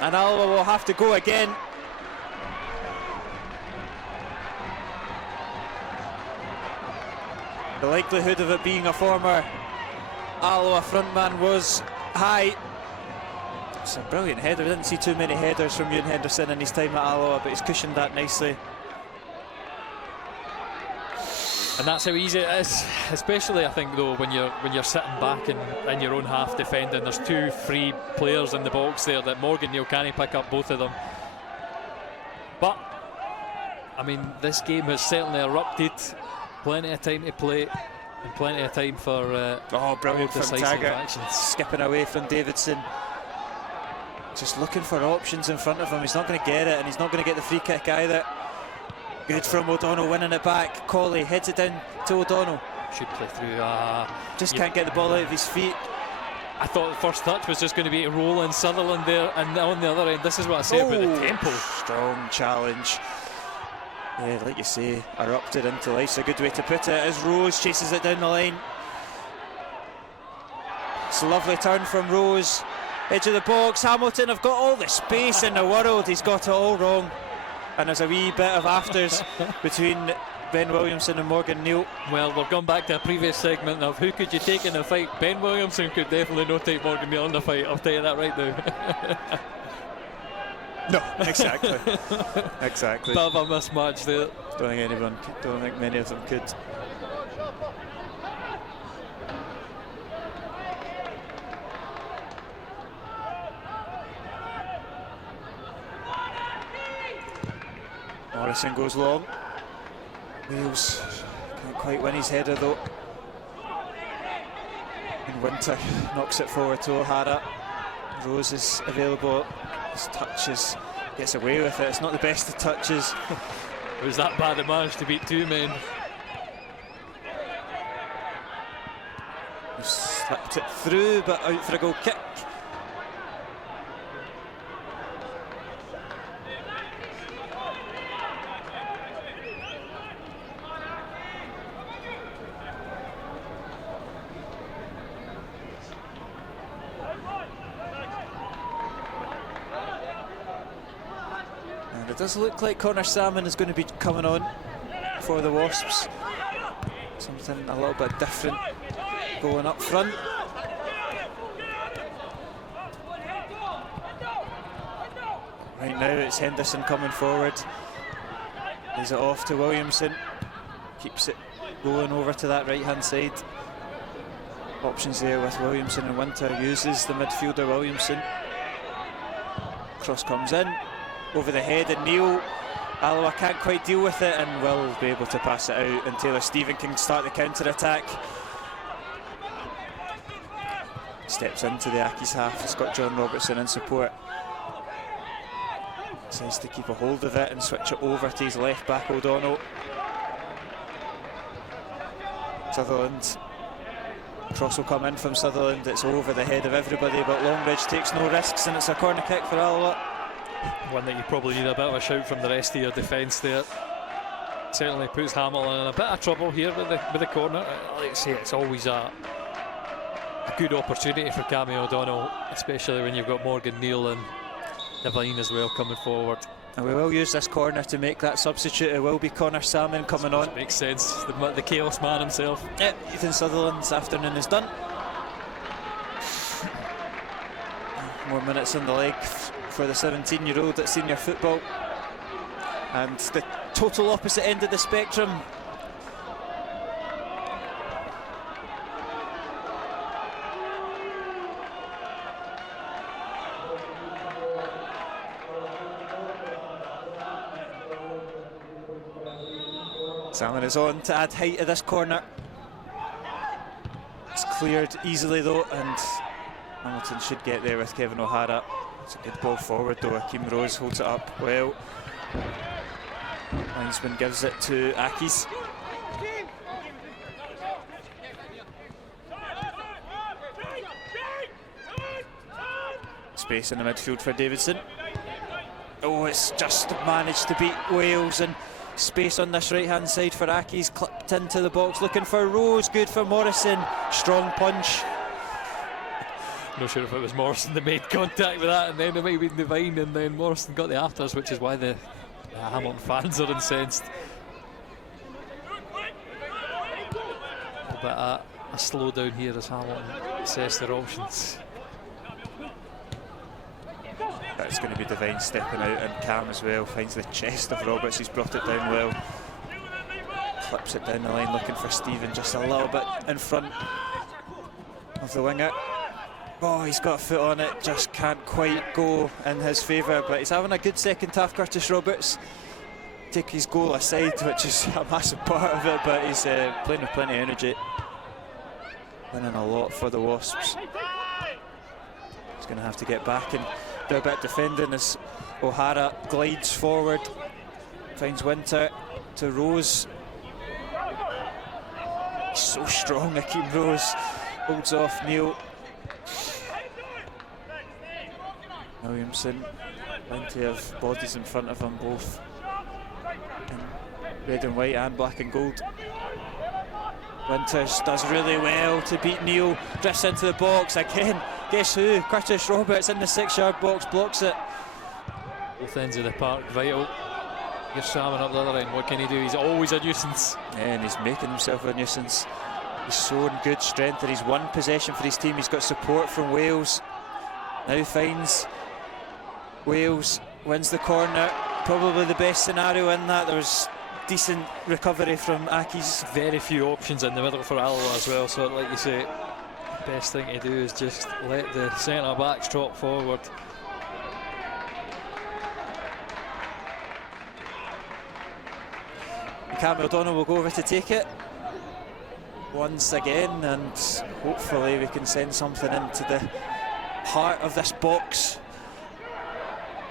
and Alloa will have to go again. The likelihood of it being a former Alloa frontman was high. It's a brilliant header. I didn't see too many headers from Ewan Henderson in his time at Alloa, but he's cushioned that nicely. And that's how easy it is, especially I think though when you're sitting back in your own half defending. There's two free players in the box there that Morgan Neal can't pick up both of them. But I mean, this game has certainly erupted. Plenty of time to play and plenty of time for brilliant from Taggart, actions. Skipping away from Davidson. Just looking for options in front of him. He's not going to get it, and he's not going to get the free kick either. Good from O'Donnell, winning it back. Colley heads it down to O'Donnell. Should play through. Just can't get the ball out of his feet. I thought the first touch was just going to be Roland Sutherland there, and on the other end, this is what I say about the tempo. Strong challenge. Yeah, like you say, erupted into life. It's a good way to put it, as Rose chases it down the line. It's a lovely turn from Rose. Edge of the box, Hamilton have got all the space in the world, he's got it all wrong. And there's a wee bit of afters between Ben Williamson and Morgan Neal. Well, we've gone back to a previous segment of who could you take in a fight. Ben Williamson could definitely not take Morgan Neal in the fight, I'll tell you that right now. No, exactly. Exactly. Bit of a mismatch there. Don't think many of them could. Morrison goes long. Wales can't quite win his header though. And Winter knocks it forward to O'Hara. Rose is available. His touches, gets away with it. It's not the best of touches. It was that bad, it managed to beat two men. He slipped it through, but out for a goal kick. It does look like Connor Salmon is going to be coming on for the Wasps. Something a little bit different going up front. Right now it's Henderson coming forward. Lays it off to Williamson. Keeps it going over to that right hand side. Options there with Williamson and Winter. Uses the midfielder Williamson. Cross comes in. Over the head and Neal. Alloa can't quite deal with it and will be able to pass it out, and Taylor Stephen can start the counter-attack. Steps into the Aki's half. He's got John Robertson in support. Says to keep a hold of it and switch it over to his left back O'Donnell. Sutherland. Cross will come in from Sutherland. It's over the head of everybody, but Longridge takes no risks and it's a corner kick for Alloa. One that you probably need a bit of a shout from the rest of your defence there. Certainly puts Hamilton in a bit of trouble here with the corner. Like I say, it's always a good opportunity for Cammy O'Donnell, especially when you've got Morgan Neal and Devine as well coming forward. And we will use this corner to make that substitute. It will be Connor Salmon coming on. Makes sense, the chaos man himself. Yep, Ethan Sutherland's afternoon is done. More minutes in the leg for the 17-year-old at senior football. And the total opposite end of the spectrum. Salmon is on to add height to this corner. It's cleared easily though, and Hamilton should get there with Kevin O'Hara. It's a good ball forward though. Akeem Rose holds it up well. Linesman gives it to Akis. Space in the midfield for Davidson. Oh, it's just managed to beat Wales, and space on this right hand side for Akis. Clipped into the box looking for Rose. Good for Morrison. Strong punch. Not sure if it was Morrison that made contact with that, and then it might have been Devine, and then Morrison got the afters, which is why the Hamilton fans are incensed. A bit of a slowdown here as Hamilton assess their options. That's going to be Devine stepping out, and Cam as well finds the chest of Roberts. He's brought it down well. Clips it down the line looking for Stephen, just a little bit in front of the winger. Oh, he's got a foot on it, just can't quite go in his favour, but he's having a good second half, Curtis Roberts. Take his goal aside, which is a massive part of it, but he's playing with plenty of energy. Winning a lot for the Wasps. He's going to have to get back and do a bit of defending as O'Hara glides forward. Finds Winter to Rose. He's so strong, Akeem Rose. Holds off Neal. Williamson, plenty of bodies in front of him, both in red and white and black and gold. Winters does really well to beat Neal, drifts into the box again, guess who? Curtis Roberts in the 6-yard box, blocks it. Both ends of the park, vital. Here's Salmon up the other end. What can he do? He's always a nuisance. Yeah, and he's making himself a nuisance. He's showing good strength, and he's won possession for his team. He's got support from Wales. Now finds Wales, wins the corner. Probably the best scenario in that. There was decent recovery from Aki's. Very few options in the middle for Alloa as well. So, like you say, best thing to do is just let the centre backs drop forward. Cam O'Donnell will go over to take it once again, and hopefully we can send something into the heart of this box.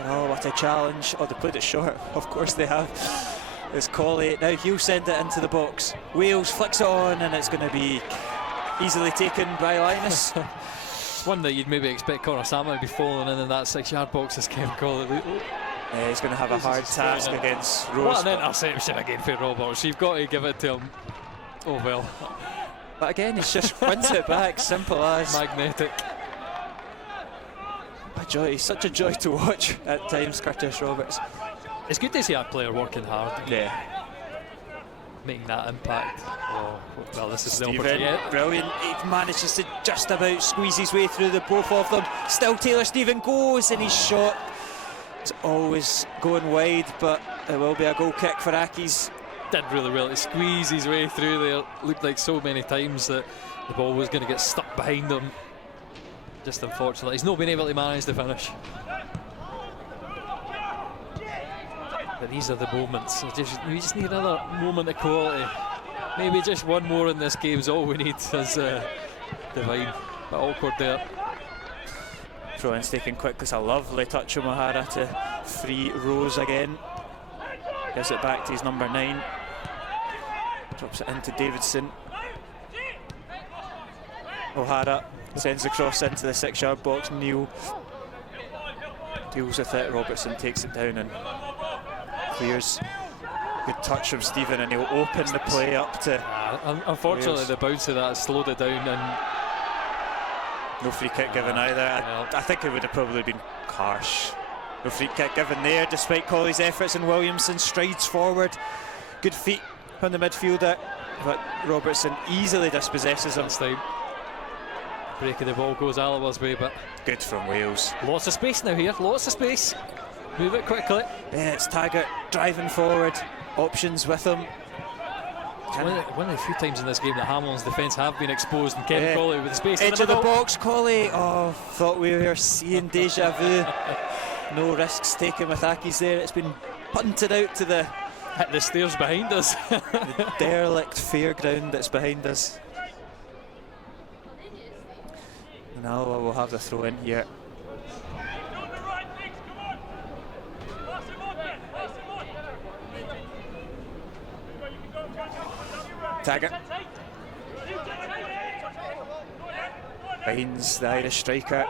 Oh, what a challenge. Oh, they played it short. Of course they have. It's Colley. Now he'll send it into the box. Wales flicks it on, and it's going to be easily taken by Linus. It's one that you'd maybe expect Connor Salmon to be falling in that 6-yard box as Kevin Colley. Yeah, he's going to have a hard task against Rose. What an interception again for Roberts. You've got to give it to him. Oh well. But again, he just wins it back. Simple as. Magnetic. A joy. He's such a joy to watch at times, Curtis Roberts. It's good to see a player working hard. Yeah. Making that impact. Oh, well, this is Stephen, the opportunity. brilliant. He manages to just about squeeze his way through the both of them. Still Taylor Stephen goes, and he's shot. It's always going wide, but there will be a goal kick for Aki's. Did really well to squeeze his way through there. Looked like so many times that the ball was going to get stuck behind him. Just unfortunately, he's not been able to manage the finish. But these are the moments. We just need another moment of quality. Maybe just one more in this game is all we need as Divine. But awkward there. Throw-in's taken quick. It's a lovely touch from O'Hara to free Rose again. Gives it back to his number 9. Drops it into Davidson. O'Hara sends the cross into the 6-yard box. Neil deals with it. Robertson takes it down and clears. Good touch from Stephen, and he'll open the play up to unfortunately Wales. The bounce of that slowed it down, and no free kick given either. I think it would have probably been harsh. No free kick given there, despite Colley's efforts, and Williamson strides forward. Good feet on the midfielder, but Robertson easily dispossesses him. this time break of the ball goes Alloa's way, but Good from Wales. lots of space now here, lots of space. Move it quickly. Yeah, it's Taggart driving forward, options with him. One of the few times in this game that Hamilton's defence have been exposed, and Kevin Colley with the space in Edge the of the middle. box, Colley. Oh, thought we were seeing deja vu. No risks taken with Aki's there. It's been punted out to the Hit the stairs behind us. the derelict fairground that's behind us. And Alloa will have the throw in here. Taggart finds the Irish striker,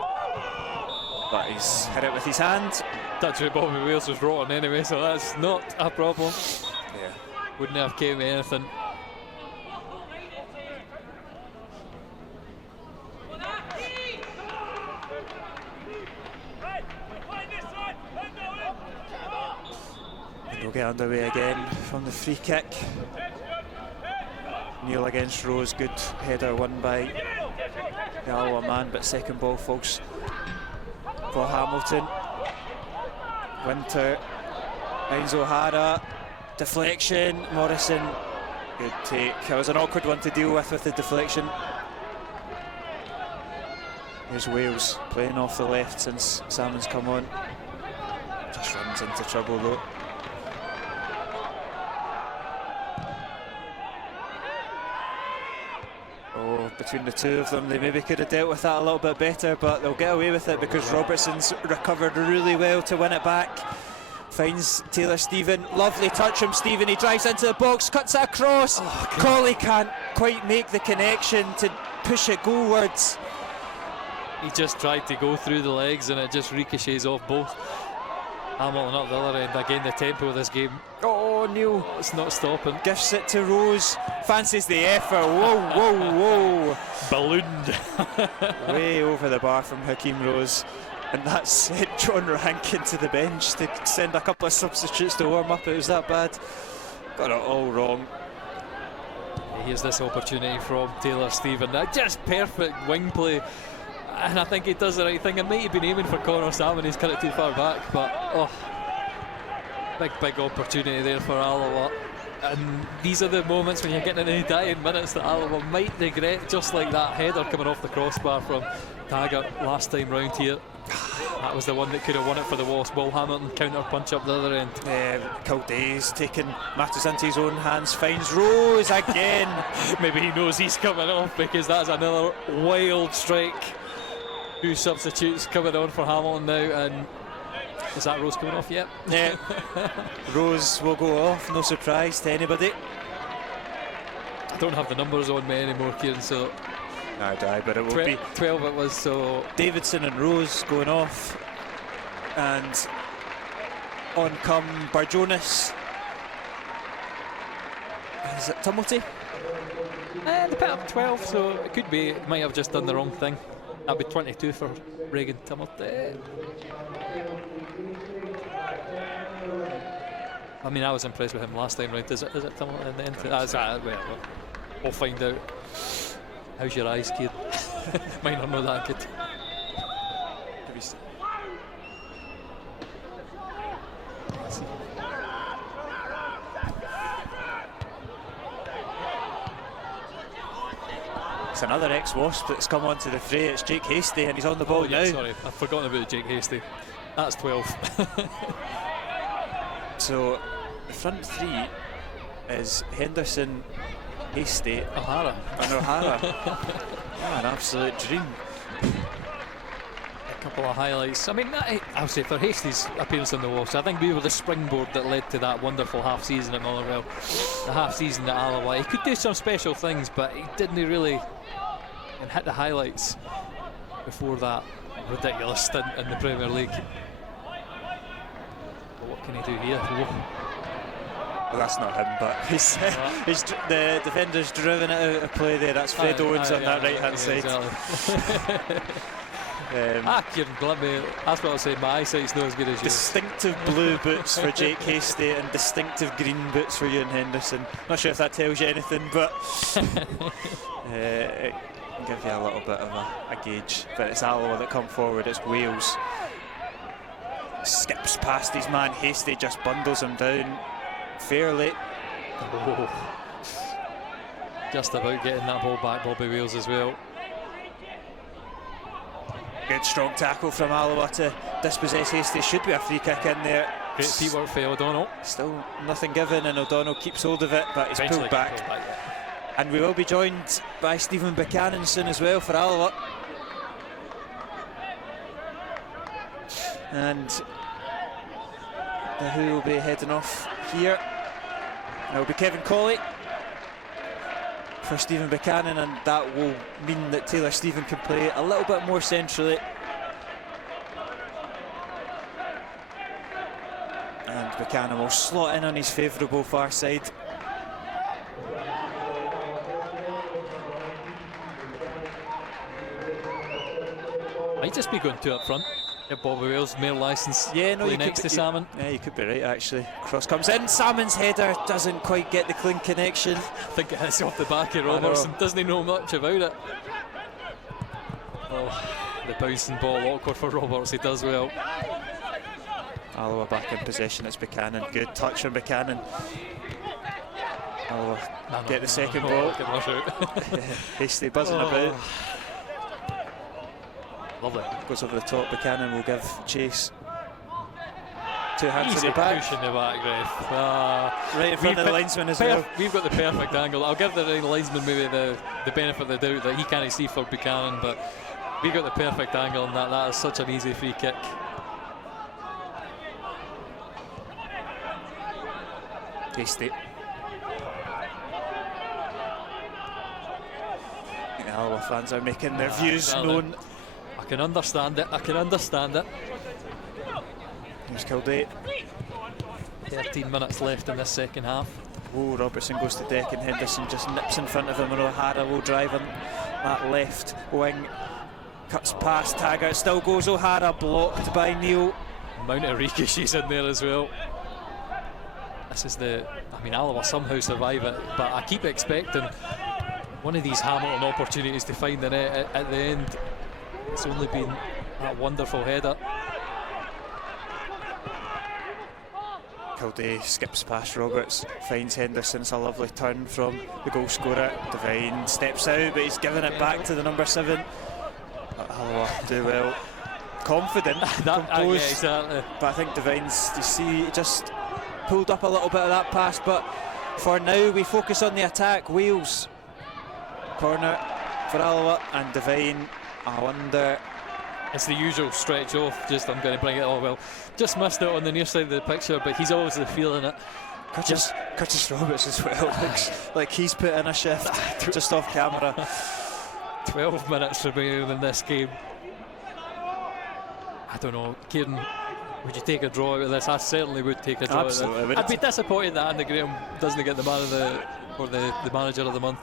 but he's hit it with his hand. Touch with Bobby Wales was rotten anyway, so that's not a problem. Yeah. Wouldn't have came to anything. And we'll get underway again from the free kick. Neil against Rose, good header won by the Alloa man, but second ball falls for Hamilton. Winter finds O'Hara, deflection, Morrison, good take. It was an awkward one to deal with the deflection. Here's Wales playing off the left since Salmon's come on. Just runs into trouble though. Oh, between the two of them, they maybe could have dealt with that a little bit better, but they'll get away with it because Robertson's recovered really well to win it back. Finds Taylor Stephen, lovely touch from Stephen, he drives into the box, cuts it across. Colley can't quite make the connection to push it goalwards. He just tried to go through the legs and it just ricochets off both. Hamilton up the other end. Again, the tempo of this game Oh, Neil It's not stopping. gifts it to Rose. Fancies the effort. Whoa, whoa, Ballooned. whoa. Way over the bar from Hakeem Rose. And that sent John Rankin to the bench to send a couple of substitutes to warm up. It was that bad. Got it all wrong. Here's this opportunity from Taylor Stephen. Just perfect wing play. And I think he does the right thing. It might have been aiming for Connor Salmon. He's cut it too far back. But, oh, big opportunity there for Alloa. And these are the moments when you're getting into the dying minutes that Alloa might regret, just like that header coming off the crossbar from Taggart last time round here. That was the one that could have won it for the Wasps. Will Hamilton counter punch up the other end. Kilday's taking matters into his own hands, finds Rose again. Maybe he knows he's coming off, because that's another wild strike. 2 substitutes coming on for Hamilton now, and is that Rose coming off yet? Yeah. Rose will go off, no surprise to anybody. I don't have the numbers on me anymore, Kieran, so No, but it will be 12 it was, so Davidson and Rose going off, and on come Barjonas. Is it Tumulty? they put up 12, so it could be, might have just done the wrong thing. That'd be 22 for Reagan Tumulty. I mean, I was impressed with him last time round. Is it Tumulty in the end? Well, we'll find out. How's your eyes, kid? Might not know that good. It's another ex-Wasp that's come onto the fray. It's Jake Hastie, and he's on the ball now. Sorry, I've forgotten about Jake Hastie. That's 12. So the front three is Henderson, Hastie, O'Hara. and O'Hara. An absolute dream. A couple of highlights. I mean, I would say for Hastie's appearance on the Wasps, I think we were the springboard that led to that wonderful half-season at Motherwell. The half-season at Alloa. He could do some special things, but he didn't really hit the highlights before that ridiculous stint in the Premier League. But what can he do here? Well, that's not him, but the defender's driven it out of play there. That's Fred Owens on that right-hand side. Exactly. Kieran, let me. That's what I'll say. My eyesight's not as good as yours. Distinctive blue boots for Jake Hastie and distinctive green boots for Ewan Henderson. Not sure if that tells you anything, but it can give you a little bit of a gauge. But it's Alloa that come forward. It's Wales. Skips past his man. Hastie just bundles him down fairly. Oh. Just about getting that ball back, Bobby Wales as well. Good strong tackle from Alloa to dispossess Hastie. Should be a free kick in there. Great teamwork for O'Donnell. Still nothing given, and O'Donnell keeps hold of it, but he's pulled back. And we will be joined by Stephen Buchanan soon as well for Alloa. And the Who will be heading off here. It will be Kevin Colley for Stephen Buchanan, and that will mean that Taylor Stephen can play a little bit more centrally. And Buchanan will slot in on his favourable far side. Might just be going 2 up front. Get Bobby Wales, male licence. Yeah, no, play you next could, to Salmon. Yeah, you could be right actually. Cross comes in, Salmon's header doesn't quite get the clean connection. I think it hits off the back of Robertson. Doesn't he know much about it? Oh, the bouncing ball awkward for Roberts. He does well. Alloa back in possession. It's Buchanan. Good touch from Buchanan. Alloa get the second ball. Hasty buzzing about. Lovely. Goes over the top. Buchanan will give chase. 2 hands Easy in the back. push in the back, ref. Right in front of the linesman as well. We've got the perfect angle. I'll give the linesman maybe the benefit of the doubt that he can't see for Buchanan, but we've got the perfect angle, and that is such an easy free kick. Hasty. The Alloa fans are making their views known. I can understand it. I can understand it. Here's Kildare. 13 minutes left in this second half. Oh, Robertson goes to deck and Henderson just nips in front of him, and O'Hara will drive on that left wing. Cuts past Taggart, still goes O'Hara, blocked by Neil. Amount of ricochets in there as well. This is Alloa somehow survive it, but I keep expecting one of these Hamilton opportunities to find the net at the end. It's only been that wonderful header. Kildare skips past Roberts, finds Henderson. It's a lovely turn from the goal scorer. Devine steps out, but he's giving it back to the number 7. Alloa do well. Confident, composed, yeah, exactly. but I think Devine's, you see, just pulled up a little bit of that pass. But for now, we focus on the attack. Wales, corner for Alloa, and Devine, I wonder. It's the usual stretch off, I'm going to bring it all well. Just missed it on the near side of the picture, but he's obviously feeling it. Curtis Roberts as well, looks like he's put in a shift just off camera. 12 minutes remaining in this game. I don't know, Kieran, would you take a draw out of this? I certainly would take a draw Absolutely, out of this. I'd be disappointed that Andy Graham doesn't get the man of the manager of the month.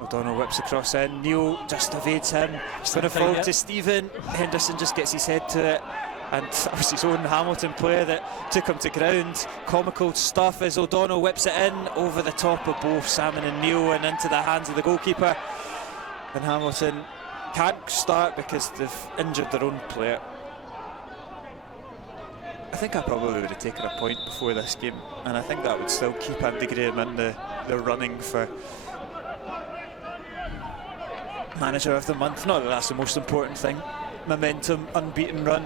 O'Donnell whips across in, Neil just evades him. He's going to fall to Stephen. Henderson just gets his head to it, and it was his own Hamilton player that took him to ground. Comical stuff as O'Donnell whips it in over the top of both Salmon and Neil and into the hands of the goalkeeper. And Hamilton can't start because they've injured their own player. I think I probably would have taken a point before this game, and I think that would still keep Andy Graham in the running for manager of the month. Not that that's the most important thing. Momentum, unbeaten run.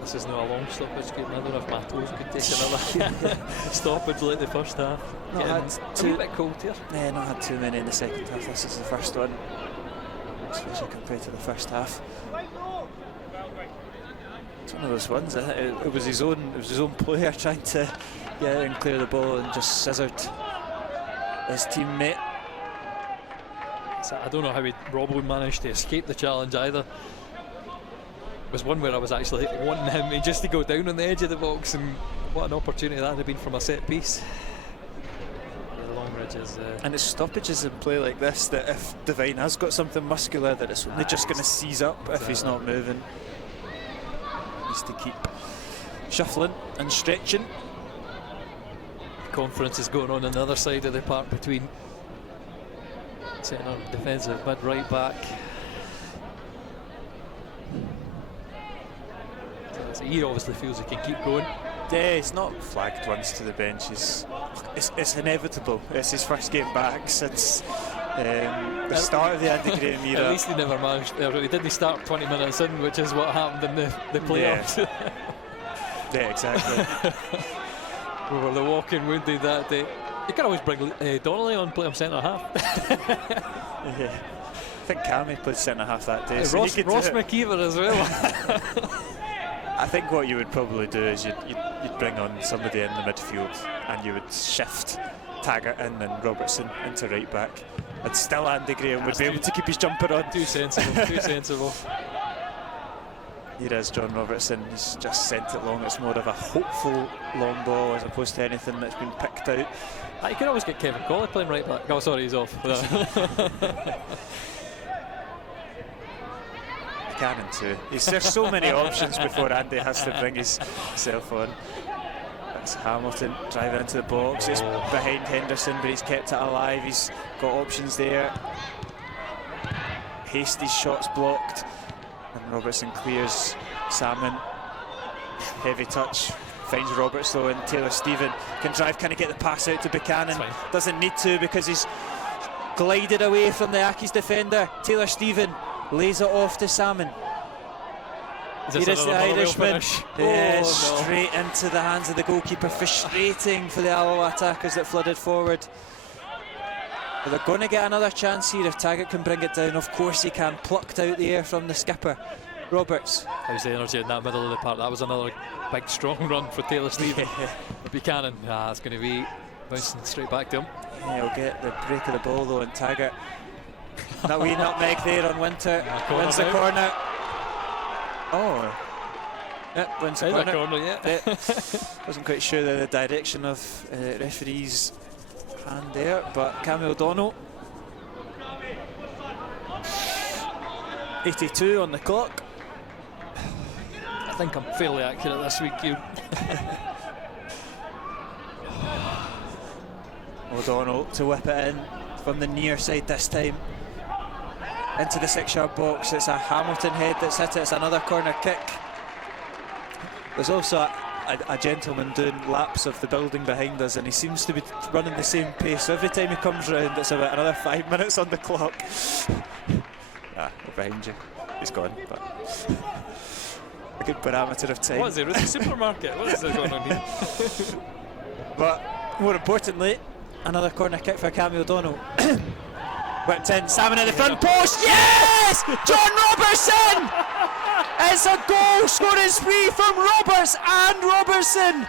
This is not a long stoppage game. I don't know if my toes could take another stoppage like the first half. Not It's a bit cold here. Yeah, not had too many in the second half. This is the first one, especially compared to the first half. It's one of those ones. It was his own player trying to get out and clear the ball and just scissored his teammate. So I don't know how Rob would manage to escape the challenge either. It was one where I was actually wanting him just to go down on the edge of the box, and what an opportunity that would have been from a set piece. The Longridge is and it's stoppages in play like this that if Devine has got something muscular, that it's only just going to seize up if he's not moving. Needs to keep shuffling and stretching. Conference is going on the other side of the park between centre defensive mid right back. So he obviously feels he can keep going. Yeah, he's not flagged once to the bench. It's inevitable. It's his first game back since the start of the Andy Graham era. At least he never managed. He didn't start 20 minutes in, which is what happened in the playoffs. Yeah, exactly. We were the walking wounded that day. You can always bring Donnelly on, play him centre half. Yeah. I think Cammy played centre half that day. So Ross McKeever as well. I think what you would probably do is you'd bring on somebody in the midfield and you would shift Taggart in and Robertson into right back, and still Andy Graham would be able to keep his jumper on. Too sensible. Here is John Robertson. He's just sent it long. It's more of a hopeful long ball as opposed to anything that's been picked out. You can always get Kevin Colley playing right back. Oh, sorry, he's off. Cannon too. There's so many options before Andy has to bring himself on. That's Hamilton driving into the box. It's behind Henderson, but he's kept it alive. He's got options there. Hasty's shot's blocked, and Robertson clears Salmon. Heavy touch. Finds Roberts though, and Taylor Stephen can drive. Can he get the pass out to Buchanan? Doesn't need to because he's glided away from the Accies defender. Taylor Stephen lays it off to Salmon. Here is the Irishman. Yeah, straight into the hands of the goalkeeper. Frustrating for the Alloa attackers that flooded forward. But they're going to get another chance here if Taggart can bring it down. Of course he can. Plucked out the air from the skipper. Roberts. How's the energy in that middle of the park? That was another big, strong run for Taylor Stephen. Buchanan, it's going to be bouncing straight back to him. Yeah, he'll get the break of the ball though, and Taggart. That wee nutmeg there on Winter. Wins the corner. Oh. Yep, wins the corner. Yeah. Wasn't quite sure the direction of referee's hand there, but Cammy O'Donnell. 82 on the clock. I think I'm fairly accurate this week, Hugh. O'Donnell to whip it in from the near side this time. Into the 6-yard box. It's a Hamilton head that's hit it. It's another corner kick. There's also a gentleman doing laps of the building behind us, and he seems to be running the same pace. So every time he comes round, it's about another 5 minutes on the clock. We're behind you. He's gone, but a good parameter of time. What is it? It's a supermarket. What is going on here? But more importantly, another corner kick for Cammy O'Donnell. Whipped in, Salmon at the front post. Yes! John Robertson! It's a goal scoring spree from Roberts and Robertson.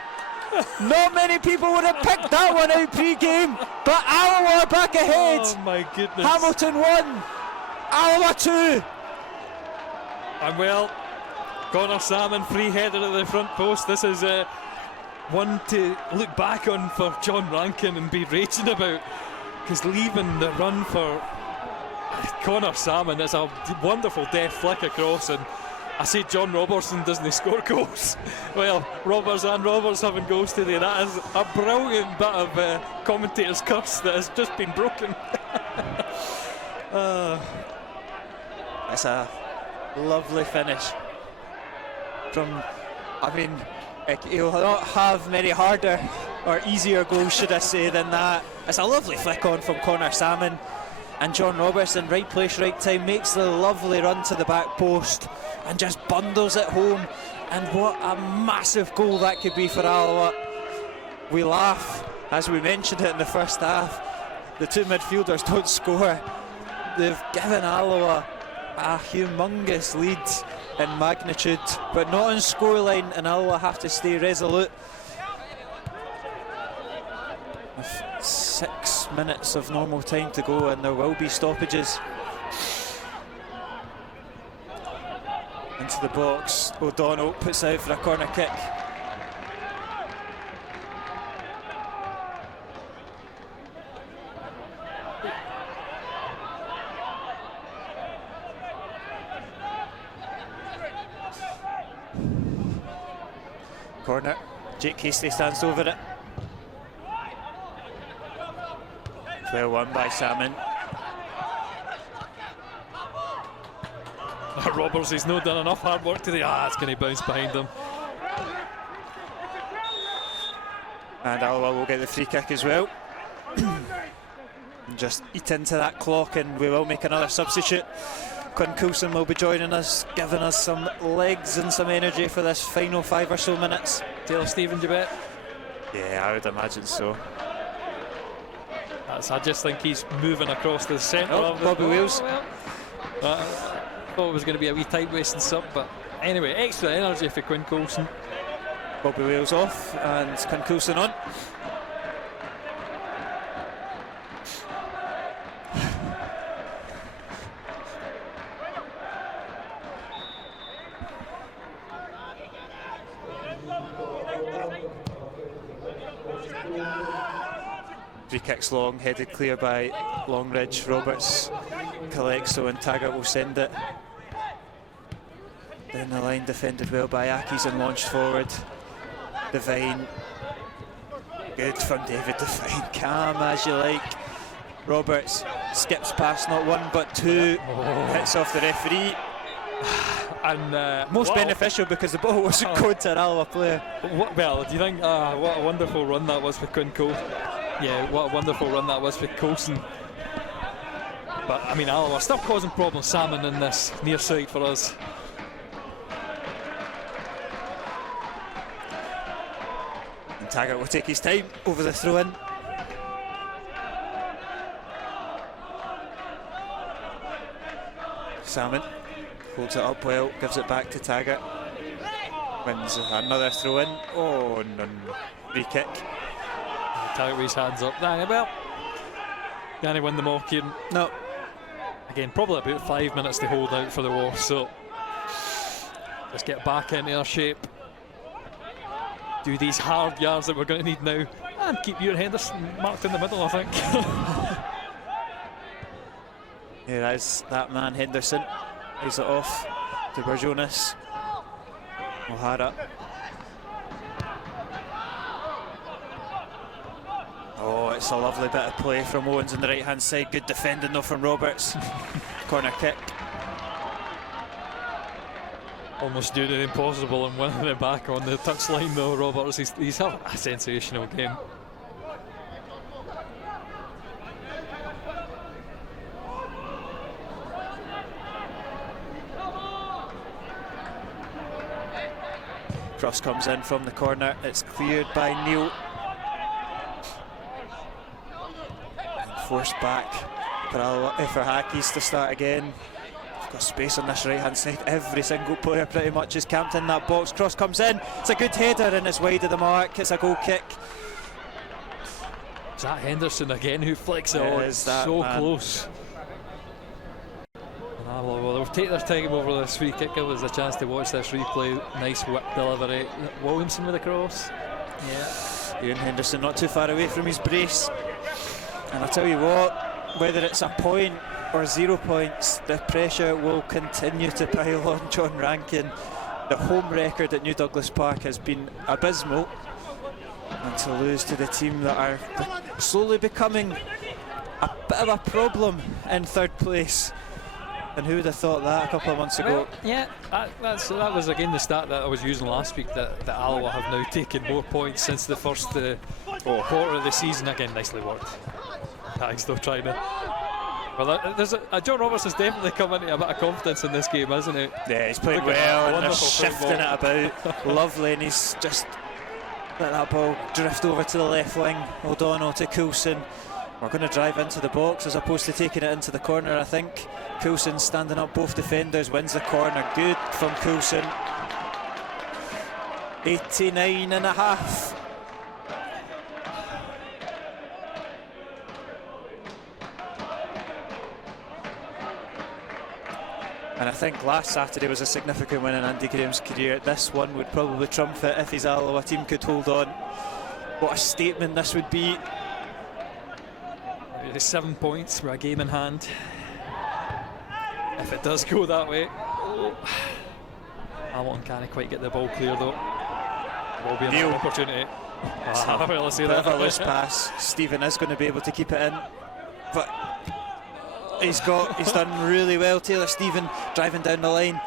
Not many people would have picked that one out pre-game, but Alloa are back ahead. Oh my goodness. Hamilton 1, Alloa 2. And well, Connor Salmon, free header at the front post. This is one to look back on for John Rankin and be raging about, because leaving the run for Connor Salmon is a wonderful deft flick across, and I say John Robertson doesn't score goals. Well, Roberts and Roberts having goals today. That is a brilliant bit of commentator's curse that has just been broken. It's a lovely finish from, I mean, he'll not have many harder or easier goals, should I say, than that. It's a lovely flick on from Connor Salmon, and John Robertson, right place, right time, makes the lovely run to the back post and just bundles it home. And what a massive goal that could be for Alloa. We laugh as we mentioned it in the first half. The two midfielders don't score. They've given Alloa a humongous lead in magnitude, but not on scoreline, and Alloa have to stay resolute. 6 minutes of normal time to go, and there will be stoppages. Into the box, O'Donnell puts out for a corner kick. Corner, Jake Hasty stands over it. Well won by Salmon. Roberts, he's not done enough hard work today. It's going to bounce behind him. And Alloa will get the free kick as well. And just eat into that clock, and we will make another substitute. Quinn Coulson will be joining us, giving us some legs and some energy for this final 5 or so minutes. Taylor Stephen, you bet? Yeah, I would imagine so. I just think he's moving across the centre of the Bobby ball. Wheels. Thought it was going to be a wee time wasting sub, but anyway, extra energy for Quinn Coulson. Bobby Wheels off and Quinn Coulson on. Free kicks long, headed clear by Longridge. Roberts collects, so and Taggart will send it. Then the line defended well by Akis and launched forward. Devine. Good from David Devine. Calm as you like. Roberts skips past not one but two. Hits off the referee. And most beneficial because the ball wasn't going to an Alloa player. Well, do you think what a wonderful run that was for Quinn Coulson? Yeah, what a wonderful run that was for Coulson. But I mean, Alloa still causing problems. Salmon in this near side for us. And Taggart will take his time over the throw in. Salmon Holds it up well, gives it back to Taggart. Wins another throw in. Oh, no. Free kick. Taggart with his hands up. Well, can he win them all, Kieran? No. Again, probably about 5 minutes to hold out for the war, so let's get back into our shape. Do these hard yards that we're going to need now, and keep Ewan Henderson marked in the middle, I think. Here is that man, Henderson. Plays it off to Burjonas. O'Hara. Oh, it's a lovely bit of play from Owens on the right hand side. Good defending though from Roberts. Corner kick. Almost doing the impossible and winning it back on the touchline though, Roberts. He's having a sensational game. Cross comes in from the corner. It's cleared by Neil. Forced back for Hackies to start again. We've got space on this right hand side. Every single player pretty much is camped in that box. Cross comes in. It's a good header and it's wide of the mark. It's a goal kick. Is that Henderson again who flicks it on? So man. Close. Well, they'll take their time over this free kick. It was a chance to watch this replay. Nice whip delivery. Williamson with the cross. Yeah. Ewan Henderson not too far away from his brace. And I tell you what, whether it's a point or 0 points, the pressure will continue to pile on John Rankin. The home record at New Douglas Park has been abysmal, and to lose to the team that are slowly becoming a bit of a problem in third place. And who would have thought that a couple of months ago? Well, yeah, that was again the stat that I was using last week, that Alloa have now taken more points since the first quarter of the season. Again, nicely worked. He's still trying to. Well, there's John Roberts has definitely come into a bit of confidence in this game, hasn't he? Yeah, he's playing well and they're shifting it about. Lovely, and he's just let that ball drift over to the left wing. O'Donnell to Coulson. We're going to drive into the box as opposed to taking it into the corner, I think. Coulson standing up both defenders, wins the corner. Good from Coulson. 89 and a half. And I think last Saturday was a significant win in Andy Graham's career. This one would probably trump it if his Alloa team could hold on. What a statement this would be. 7 points for a game in hand. If it does go that way. Hamilton can't quite get the ball clear though. Will be an opportunity. Well, I see that. Bit of a loose pass. Stephen is going to be able to keep it in, but he's done really well. Taylor Stephen driving down the line.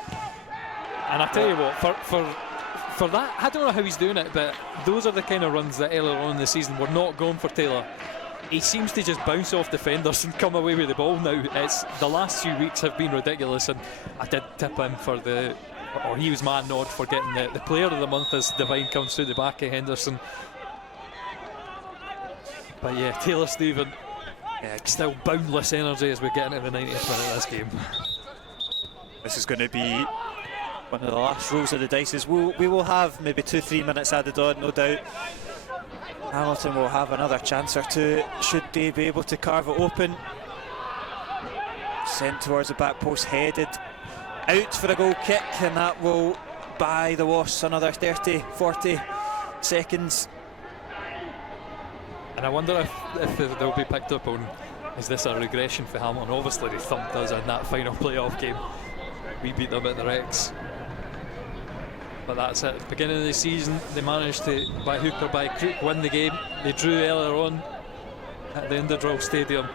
And I tell you what, for that, I don't know how he's doing it, but those are the kind of runs that earlier on in the season were not going for Taylor. He seems to just bounce off defenders and come away with the ball now. The last few weeks have been ridiculous, and I did tip him for he was my nod for getting the player of the month as Devine comes through the back of Henderson. But yeah, Taylor Stephen, still boundless energy as we get into the 90th minute of this game. This is going to be one of the last rolls of the dice. We will have maybe 2-3 minutes added on, no doubt. Hamilton will have another chance or two should they be able to carve it open. Sent towards the back post, headed out for a goal kick, and that will buy the Wasps another 30-40 seconds. And I wonder if they'll be picked up on, is this a regression for Hamilton? Obviously they thumped us in that final playoff game. We beat them at the Rex. But that's it. At the beginning of the season, they managed to, by hook or by crook, win the game. They drew earlier on at the Indodrill Stadium,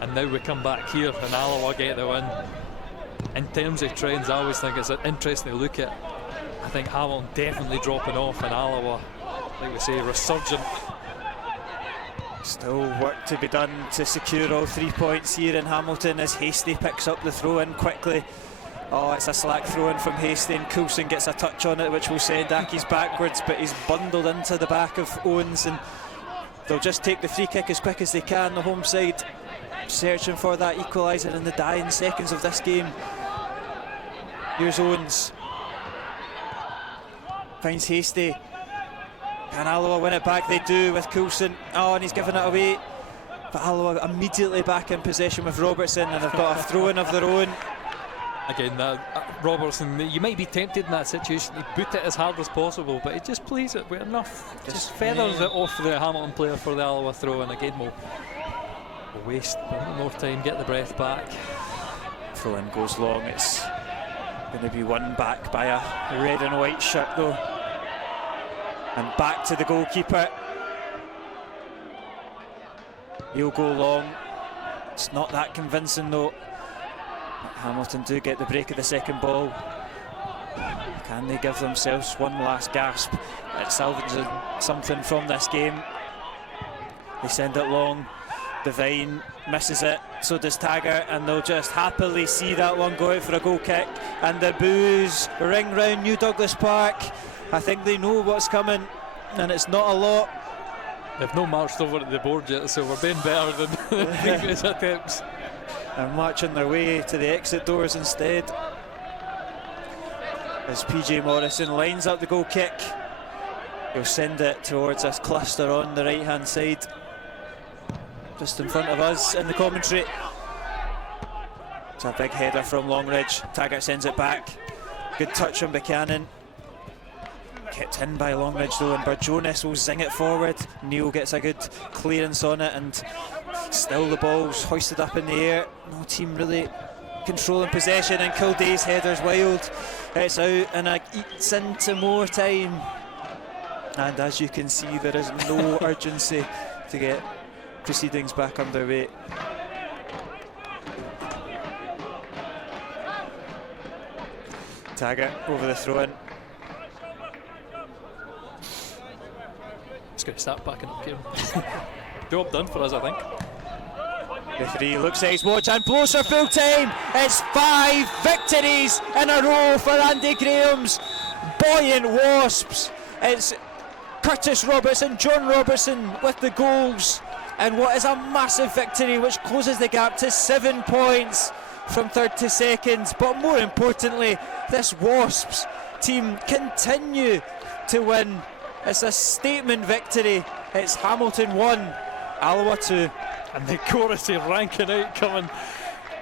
and now we come back here and Alloa get the win. In terms of trends, I always think it's interesting to look at. I think Hamilton definitely dropping off, and Alloa, like we say, resurgent. Still work to be done to secure all 3 points here in Hamilton as Hastie picks up the throw in quickly. Oh, it's a slack throw in from Hastie, and Coulson gets a touch on it which will send Aki's backwards, but he's bundled into the back of Owens, and they'll just take the free kick as quick as they can. The home side searching for that equaliser in the dying seconds of this game. Here's Owens. Finds Hasty. Can Alloa win it back? They do with Coulson. Oh, and he's given it away. But Alloa immediately back in possession with Robertson, and they've got a throw-in of their own. Again, Robertson, you might be tempted in that situation to boot it as hard as possible, but he just plays it with enough. Just feathers it off the Hamilton player for the Alloa throw, and again we'll waste a little more time, get the breath back. Throw-in goes long. It's going to be won back by a red and white shirt though. And back to the goalkeeper. He'll go long. It's not that convincing though. Hamilton do get the break of the second ball. Can they give themselves one last gasp at salvaging something from this game? They send it long. Devine misses it, so does Taggart, and they'll just happily see that one go out for a goal kick. And the boos ring round New Douglas Park. I think they know what's coming, and it's not a lot. They've not marched over to the board yet, so we're doing better than the previous attempts. And marching their way to the exit doors instead. As PJ Morrison lines up the goal kick, he'll send it towards this cluster on the right hand side, just in front of us in the commentary. It's a big header from Longridge. Taggart sends it back. Good touch from Buchanan. Kept in by Longridge though, and Burjonis will zing it forward. Neil gets a good clearance on it, and still the ball's hoisted up in the air. No team really controlling possession, and Kilday's header's wild. It's out and it eats into more time. And as you can see, there is no urgency to get proceedings back underway. Taggart over the throw-in. It's going to start backing up here. Job done for us, I think. Referee looks at his watch and blows for full time. It's 5 victories in a row for Andy Graham's buoyant Wasps. It's Curtis Robertson, John Robertson with the goals, and what is a massive victory which closes the gap to 7 points from third to second. But more importantly, this Wasps team continue to win. It's a statement victory. It's Hamilton 1, Alloa 2. And the chorus ranking out coming